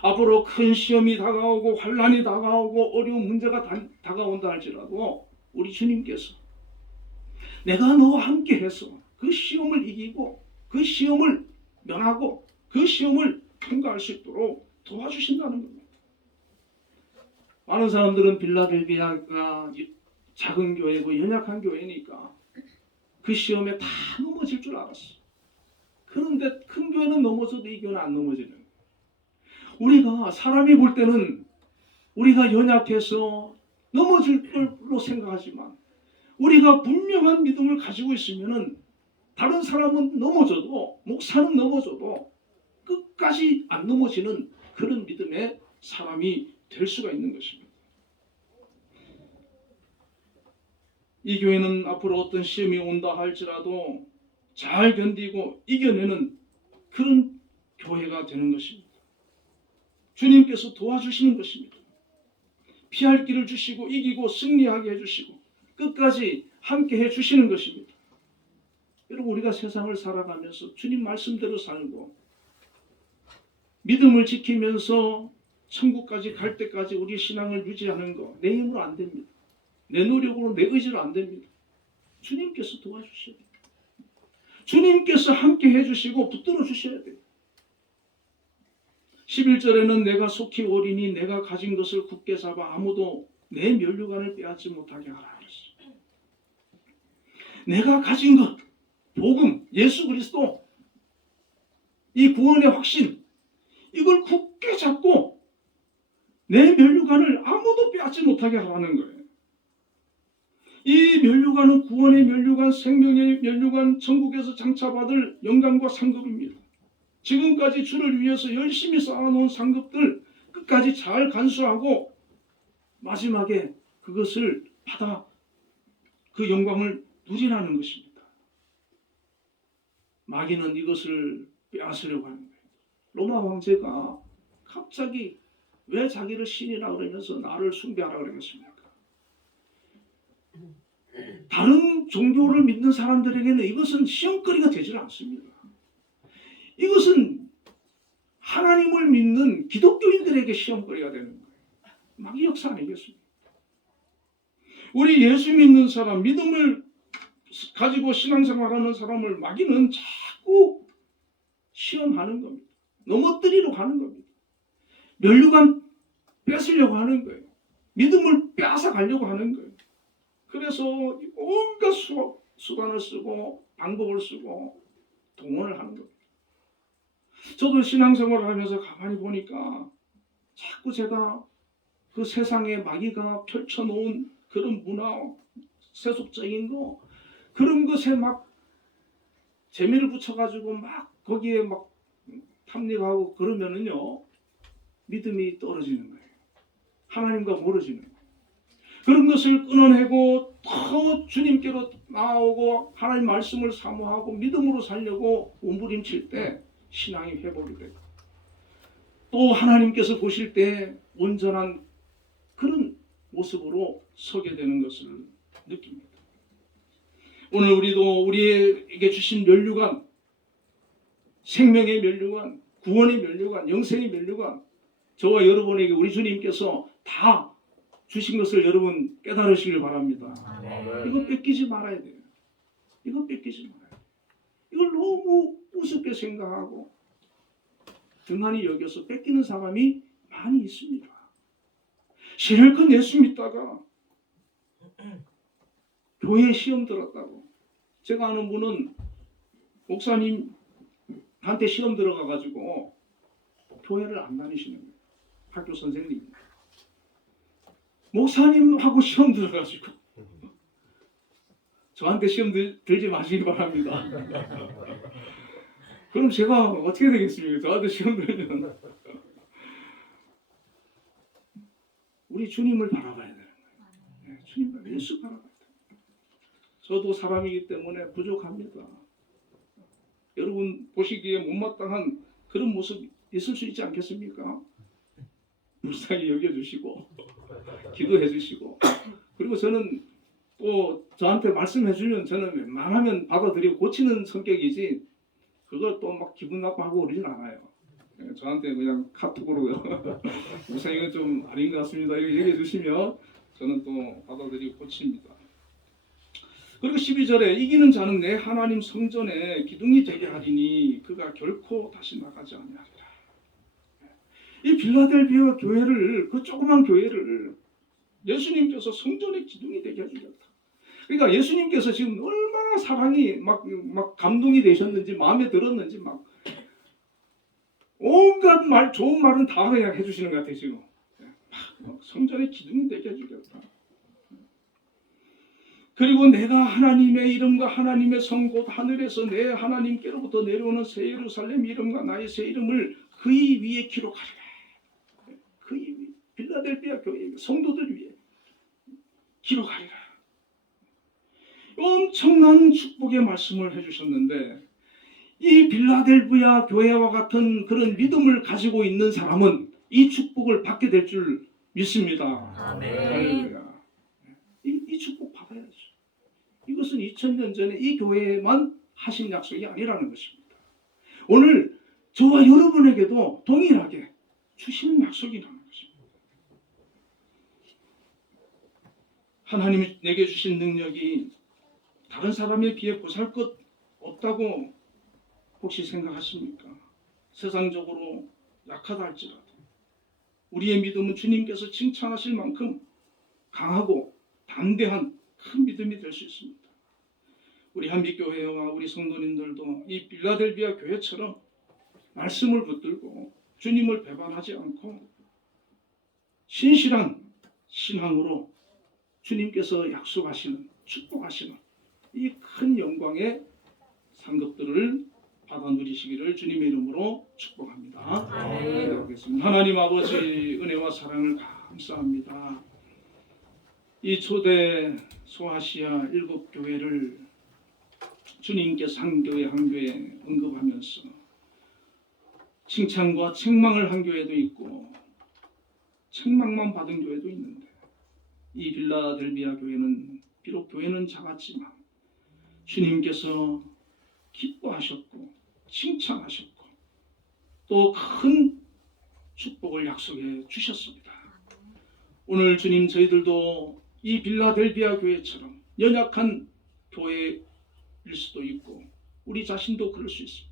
앞으로 큰 시험이 다가오고 환난이 다가오고 어려운 문제가 다가온다 할지라도 우리 주님께서 내가 너와 함께 해서 그 시험을 이기고 그 시험을 면하고 그 시험을 통과할 수 있도록 도와주신다는 겁니다. 많은 사람들은 빌라델비아가 작은 교회고 연약한 교회니까 그 시험에 다 넘어질 줄 알았어. 그런데 큰 교회는 넘어져도 이 교회는 안 넘어지는 거예요. 우리가 사람이 볼 때는 우리가 연약해서 넘어질 걸로 생각하지만 우리가 분명한 믿음을 가지고 있으면은 다른 사람은 넘어져도 목사는 넘어져도 끝까지 안 넘어지는 그런 믿음의 사람이 될 수가 있는 것입니다. 이 교회는 앞으로 어떤 시험이 온다 할지라도 잘 견디고 이겨내는 그런 교회가 되는 것입니다. 주님께서 도와주시는 것입니다. 피할 길을 주시고 이기고 승리하게 해주시고 끝까지 함께 해주시는 것입니다. 여러분, 우리가 세상을 살아가면서 주님 말씀대로 살고 믿음을 지키면서 천국까지 갈 때까지 우리 신앙을 유지하는 거 내 힘으로 안 됩니다. 내 노력으로 내 의지로 안 됩니다. 주님께서 도와주셔야 돼요. 주님께서 함께 해주시고 붙들어 주셔야 돼요. 11절에는 내가 속히 오리니 내가 가진 것을 굳게 잡아 아무도 내 면류관을 빼앗지 못하게 하라 그랬어요. 내가 가진 것, 복음, 예수 그리스도, 이 구원의 확신, 이걸 굳게 잡고 내 면류관을 아무도 빼앗지 못하게 하라는 거예요. 이 면류관은 구원의 면류관, 생명의 면류관, 천국에서 장차받을 영광과 상급입니다. 지금까지 주를 위해서 열심히 쌓아놓은 상급들 끝까지 잘 간수하고 마지막에 그것을 받아 그 영광을 누리라는 것입니다. 마귀는 이것을 빼앗으려고 하는 거예요. 로마 황제가 갑자기 왜 자기를 신이라 그러면서 나를 숭배하라 그러겠습니까? 다른 종교를 믿는 사람들에게는 이것은 시험거리가 되질 않습니다. 이것은 하나님을 믿는 기독교인들에게 시험거리가 되는 거예요. 마귀 역사 아니겠습니까? 우리 예수 믿는 사람, 믿음을 가지고 신앙생활하는 사람을 마귀는 자꾸 시험하는 겁니다. 넘어뜨리러 가는 겁니다. 면류관 뺏으려고 하는 거예요. 믿음을 빼앗아 가려고 하는 거예요. 그래서 온갖 수단을 쓰고 방법을 쓰고 동원을 하는 겁니다. 저도 신앙생활을 하면서 가만히 보니까 자꾸 제가 그 세상에 마귀가 펼쳐놓은 그런 문화, 세속적인 거, 그런 것에 막 재미를 붙여가지고 막 거기에 막 탐닉하고 그러면은요, 믿음이 떨어지는 거예요. 하나님과 멀어지는 거예요. 그런 것을 끊어내고 더 주님께로 나오고 하나님 말씀을 사모하고 믿음으로 살려고 몸부림칠 때 신앙이 회복이 되고 또 하나님께서 보실 때 온전한 그런 모습으로 서게 되는 것을 느낍니다. 오늘 우리도 우리에게 주신 면류관, 생명의 면류관, 구원의 면류관, 영생의 면류관, 저와 여러분에게 우리 주님께서 다 주신 것을 여러분 깨달으시길 바랍니다. 이거 뺏기지 말아야 돼요. 이거 뺏기지 말아야 돼요. 이걸 너무 우습게 생각하고 등한히 여겨서 뺏기는 사람이 많이 있습니다. 실컷 예수 믿다가 교회에 시험 들었다고. 제가 아는 분은 목사님한테 시험 들어가가지고 교회를 안 다니시는 거예요. 학교 선생님. 목사님하고 시험 들어가지고 저한테 시험 들지 마시기 바랍니다. 그럼 제가 어떻게 되겠습니까? 저한테 시험 들면 우리 주님을 바라봐야 되는 거예요. 네, 주님을 예수 바라봐야 돼요. 저도 사람이기 때문에 부족합니다. 여러분 보시기에 못마땅한 그런 모습 있을 수 있지 않겠습니까? 불쌍히 여겨주시고 기도해 주시고 그리고 저는 또 저한테 말씀해 주면 저는 웬만하면 받아들이고 고치는 성격이지 그걸 또 막 기분 나빠하고 그러진 않아요. 저한테 그냥 카톡으로 목사님 이건 좀 아닌 것 같습니다 이렇게 얘기해 주시면 저는 또 받아들이고 고칩니다. 그리고 12절에 이기는 자는 내 하나님 성전에 기둥이 되게 하리니 그가 결코 다시 나가지 아니하리라. 이 빌라델비아 교회를 그 조그만 교회를 예수님께서 성전의 기둥이 되게 해주셨다. 그러니까 예수님께서 지금 얼마나 사랑이 막 감동이 되셨는지 마음에 들었는지 막 온갖 말 좋은 말은 다 그냥 해주시는 것 같아요. 지금 막 성전의 기둥이 되게 해주겠다. 그리고 내가 하나님의 이름과 하나님의 성 곧 하늘에서 내 하나님께로부터 내려오는 새 예루살렘 이름과 나의 새 이름을 그의 위에 기록하리라. 그의 위 빌라델비아 교회 성도들 위에 기록하리라. 엄청난 축복의 말씀을 해주셨는데 이 빌라델비아 교회와 같은 그런 믿음을 가지고 있는 사람은 이 축복을 받게 될 줄 믿습니다. 아멘. 이 축복 받아야죠. 이것은 2000년 전에 이 교회에만 하신 약속이 아니라는 것입니다. 오늘 저와 여러분에게도 동일하게 주시는 약속이라는 것입니다. 하나님이 내게 주신 능력이 다른 사람에 비해 보잘것 없다고 혹시 생각하십니까? 세상적으로 약하다 할지라도 우리의 믿음은 주님께서 칭찬하실 만큼 강하고 담대한 큰 믿음이 될 수 있습니다. 우리 한빛교회와 우리 성도님들도 이 빌라델비아 교회처럼 말씀을 붙들고 주님을 배반하지 않고 신실한 신앙으로 주님께서 약속하시는 축복하시는 이 큰 영광의 상급들을 받아 누리시기를 주님의 이름으로 축복합니다. 기도하겠습니다. 하나님 아버지 은혜와 사랑을 감사합니다. 이 초대 소아시아 7교회를 주님께서 한 교회 한 교회 언급하면서 칭찬과 책망을 한 교회도 있고 책망만 받은 교회도 있는데 이 빌라델비아 교회는 비록 교회는 작았지만 주님께서 기뻐하셨고 칭찬하셨고 또 큰 축복을 약속해 주셨습니다. 오늘 주님 저희들도 이 빌라델비아 교회처럼 연약한 교회일 수도 있고 우리 자신도 그럴 수 있습니다.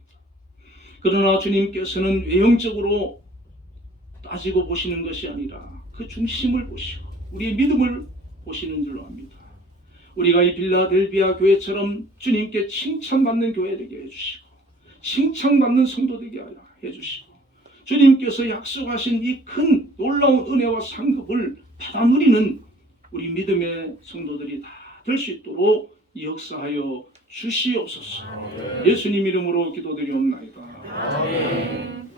그러나 주님께서는 외형적으로 따지고 보시는 것이 아니라 그 중심을 보시고 우리의 믿음을 보시는 줄로 압니다. 우리가 이 빌라델비아 교회처럼 주님께 칭찬받는 교회 되게 해주시고 칭찬받는 성도 되게 해주시고 주님께서 약속하신 이 큰 놀라운 은혜와 상급을 받아 누리는 우리 믿음의 성도들이 다 될 수 있도록 역사하여 주시옵소서. 예수님 이름으로 기도드리옵나이다. 아멘.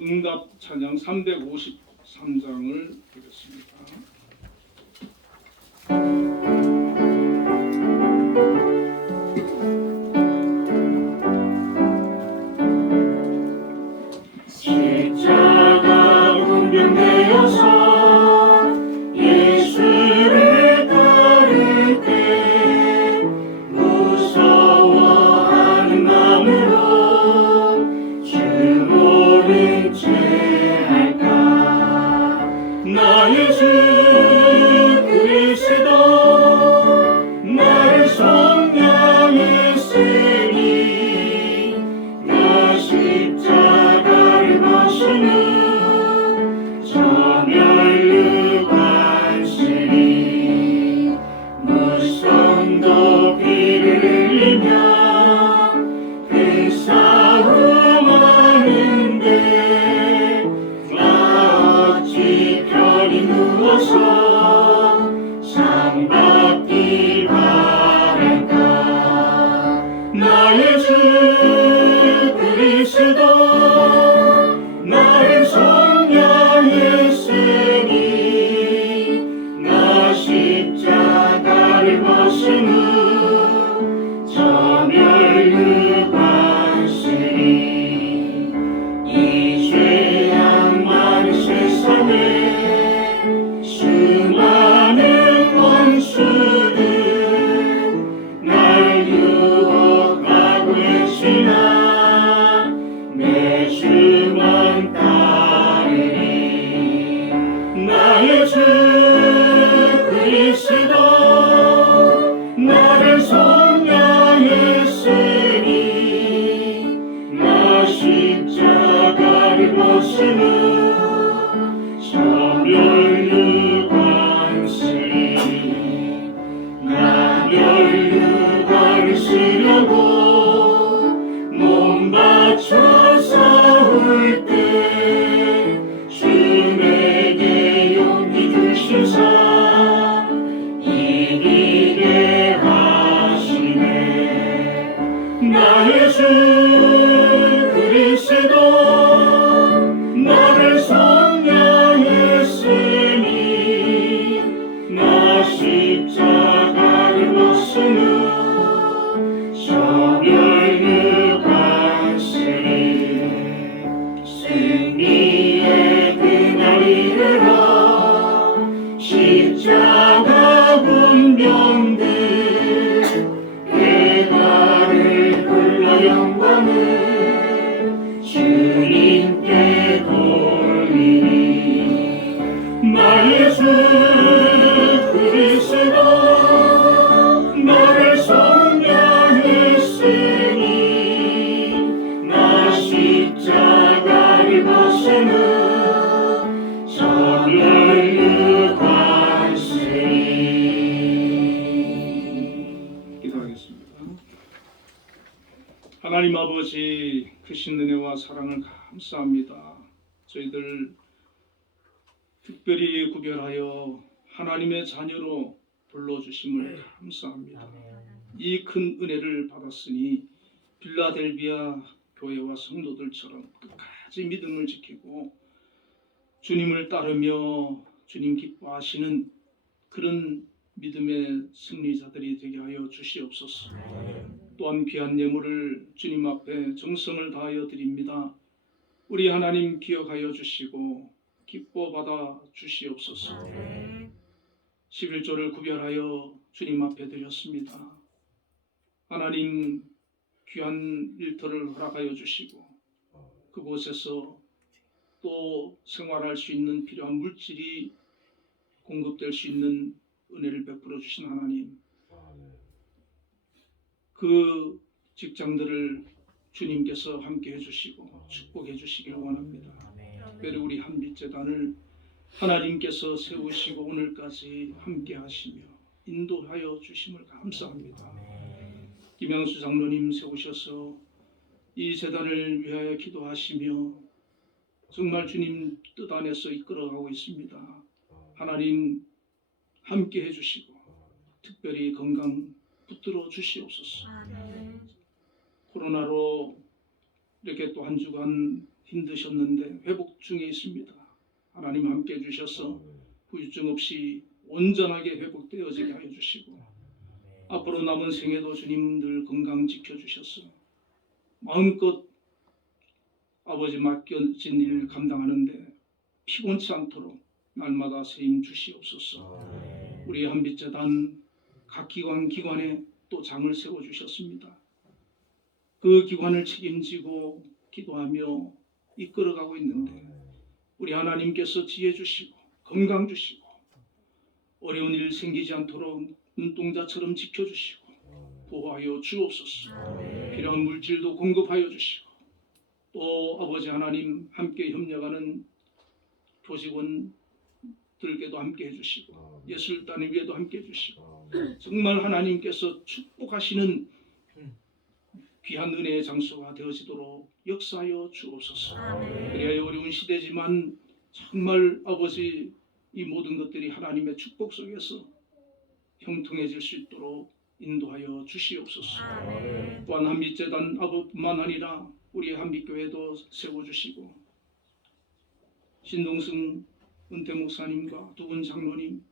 응답 찬양 353장을 드렸습니다. 십자가 분변되어서 예수를 따를 때 무서워하는 마음으로 주 모른 채 할까. 나의 주 그리스도 나를 속량했으니 나 십자가를 벗으는 저 멸류관시니 무슨 도피를 흘리며 그 싸움하는데 나 어찌 편히 누워서 상 받기 바랄까. 나의 주 그리스도 나를 속량했으니 나 십자가를 벗으는 저 멸류관시니 이 죄악 많은 세상에 수 영들 대가를 불러 영광을 주님께 돌리니 나의 주 그리스도 너를 성량했으니 나 십자가를 벗으며 저를 유관세니. 기도하겠습니다. 하나님 아버지, 크신 은혜와 사랑을 감사합니다. 저희들 특별히 구별하여 하나님의 자녀로 불러주심을 감사합니다. 이 큰 은혜를 받았으니 빌라델비아 교회와 성도들처럼 끝까지 믿음을 지키고 주님을 따르며 주님 기뻐하시는 그런 믿음의 승리자들이 되게 하여 주시옵소서. 또한 귀한 예물을 주님 앞에 정성을 다하여 드립니다. 우리 하나님 기억하여 주시고 기뻐 받아 주시옵소서. 11조를 구별하여 주님 앞에 드렸습니다. 하나님 귀한 일터를 허락하여 주시고 그곳에서 또 생활할 수 있는 필요한 물질이 공급될 수 있는 은혜를 베풀어 주신 하나님, 그 직장들을 주님께서 함께 해주시고 축복해 주시길 원합니다. 특별히 우리 한빛재단을 하나님께서 세우시고 오늘까지 함께 하시며 인도하여 주심을 감사합니다. 김양수 장로님 세우셔서 이 재단을 위하여 기도하시며 정말 주님 뜻 안에서 이끌어가고 있습니다. 하나님 함께 해주시고 특별히 건강 붙들어 주시옵소서. 코로나로 이렇게 또 한 주간 힘드셨는데 회복 중에 있습니다. 하나님 함께 해주셔서 후유증 없이 온전하게 회복되어지게 하여 주시고 앞으로 남은 생애도 주님들 건강 지켜주셔서 마음껏 아버지 맡겨진 일을 감당하는데 피곤치 않도록 날마다 세임 주시옵소서. 우리 한빛재단 각 기관에 또 장을 세워주셨습니다. 그 기관을 책임지고 기도하며 이끌어가고 있는데 우리 하나님께서 지혜 주시고 건강 주시고 어려운 일 생기지 않도록 눈동자처럼 지켜주시고 보호하여 주옵소서. 필요한 물질도 공급하여 주시고 또 아버지 하나님 함께 협력하는 교직원들께도 함께 해주시고 예술단의 위에도 함께 해주시고 정말 하나님께서 축복하시는 귀한 은혜의 장소가 되어지도록 역사하여 주옵소서. 그래야 어려운 시대지만 정말 아버지 이 모든 것들이 하나님의 축복 속에서 형통해질 수 있도록 인도하여 주시옵소서. 또한 한빛재단 아버뿐만 아니라 우리 한빛교회도 세워주시고 신동승 은퇴 목사님과 두 분 장로님,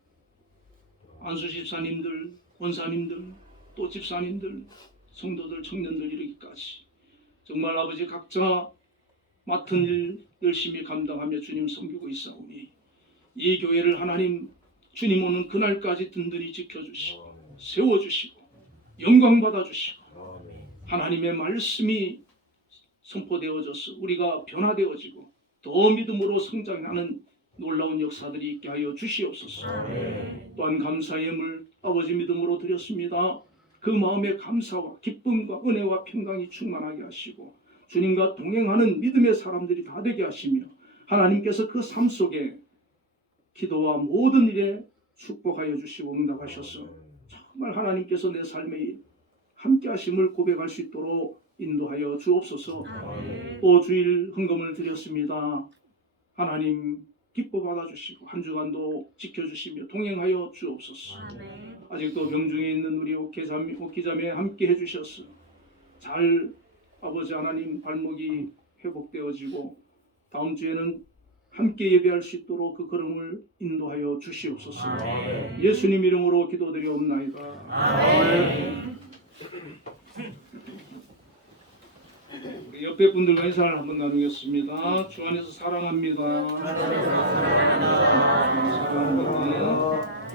안수 집사님들, 권사님들, 또 집사님들, 성도들, 청년들 이르기까지 정말 아버지 각자 맡은 일 열심히 감당하며 주님 섬기고 있사오니 이 교회를 하나님 주님 오는 그날까지 든든히 지켜주시고 세워주시고 영광 받아주시고 하나님의 말씀이 선포되어져서 우리가 변화되어지고 더 믿음으로 성장하는 놀라운 역사들이 있게 하여 주시옵소서. 또한 감사의 예물 아버지 믿음으로 드렸습니다. 그 마음의 감사와 기쁨과 은혜와 평강이 충만하게 하시고 주님과 동행하는 믿음의 사람들이 다 되게 하시며 하나님께서 그 삶 속에 기도와 모든 일에 축복하여 주시고 응답하셔서 정말 하나님께서 내 삶에 함께 하심을 고백할 수 있도록 인도하여 주옵소서. 또 주일 헌금을 드렸습니다. 하나님 기뻐 받아주시고 한 주간도 지켜주시며 동행하여 주옵소서. 아직도 병중에 있는 우리 옥기자매 함께 해주셔서 잘 아버지 하나님 발목이 회복되어지고 다음 주에는 함께 예배할 수 있도록 그 걸음을 인도하여 주시옵소서. 예수님 이름으로 기도드리옵나이다. 아멘. 옆에 분들과 인사를 한번 나누겠습니다. 주 안에서 사랑합니다. 사랑합니다.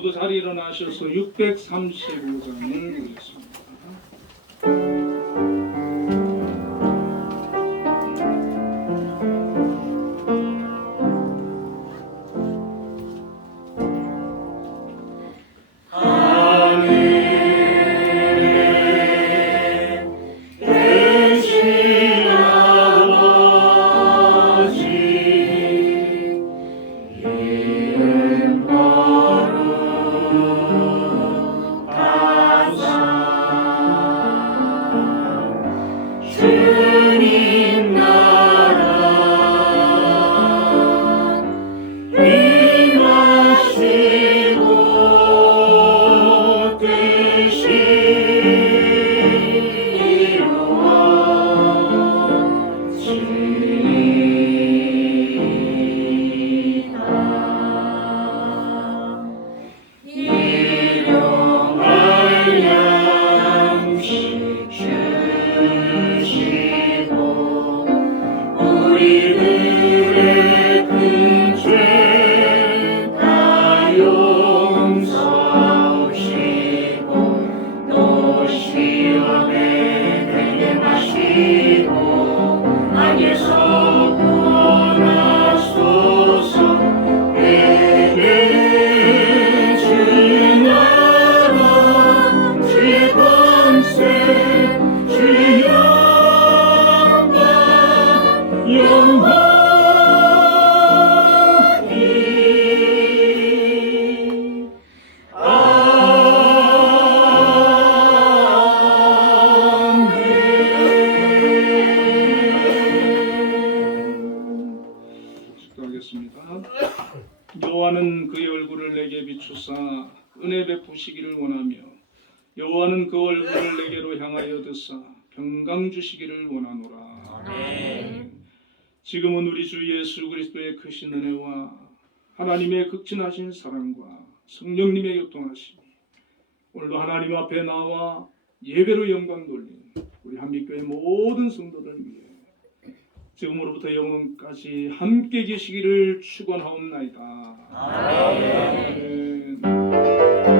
모두 자리 일어나셔서 635장을 보겠습니다. 주님 나라 임하시고 뜻이 이루어지이다. 일용할 양식 주시고 우리들의 큰 죄 다 용서하시고 또 시험에 들게 마시고 악에서 구원하소서. 내게 주의 나라 주의 권세 주의 영광이 아멘. 축도하겠습니다. 여호와는 그의 얼굴을 내게 비추사 은혜 베푸시기를 원하며 여호와는 그 얼굴을 내게로 향하여 드사 평강 주시기를 원하노라. 아멘. 지금은 우리 주 예수 그리스도의 크신 은혜와 하나님의 극진하신 사랑과 성령님의 교통하심이 오늘도 하나님 앞에 나와 예배로 영광 돌린 우리 한빛교회 모든 성도들 위해 지금으로부터 영원까지 함께 계시기를 축원하옵나이다. 아멘. 아멘.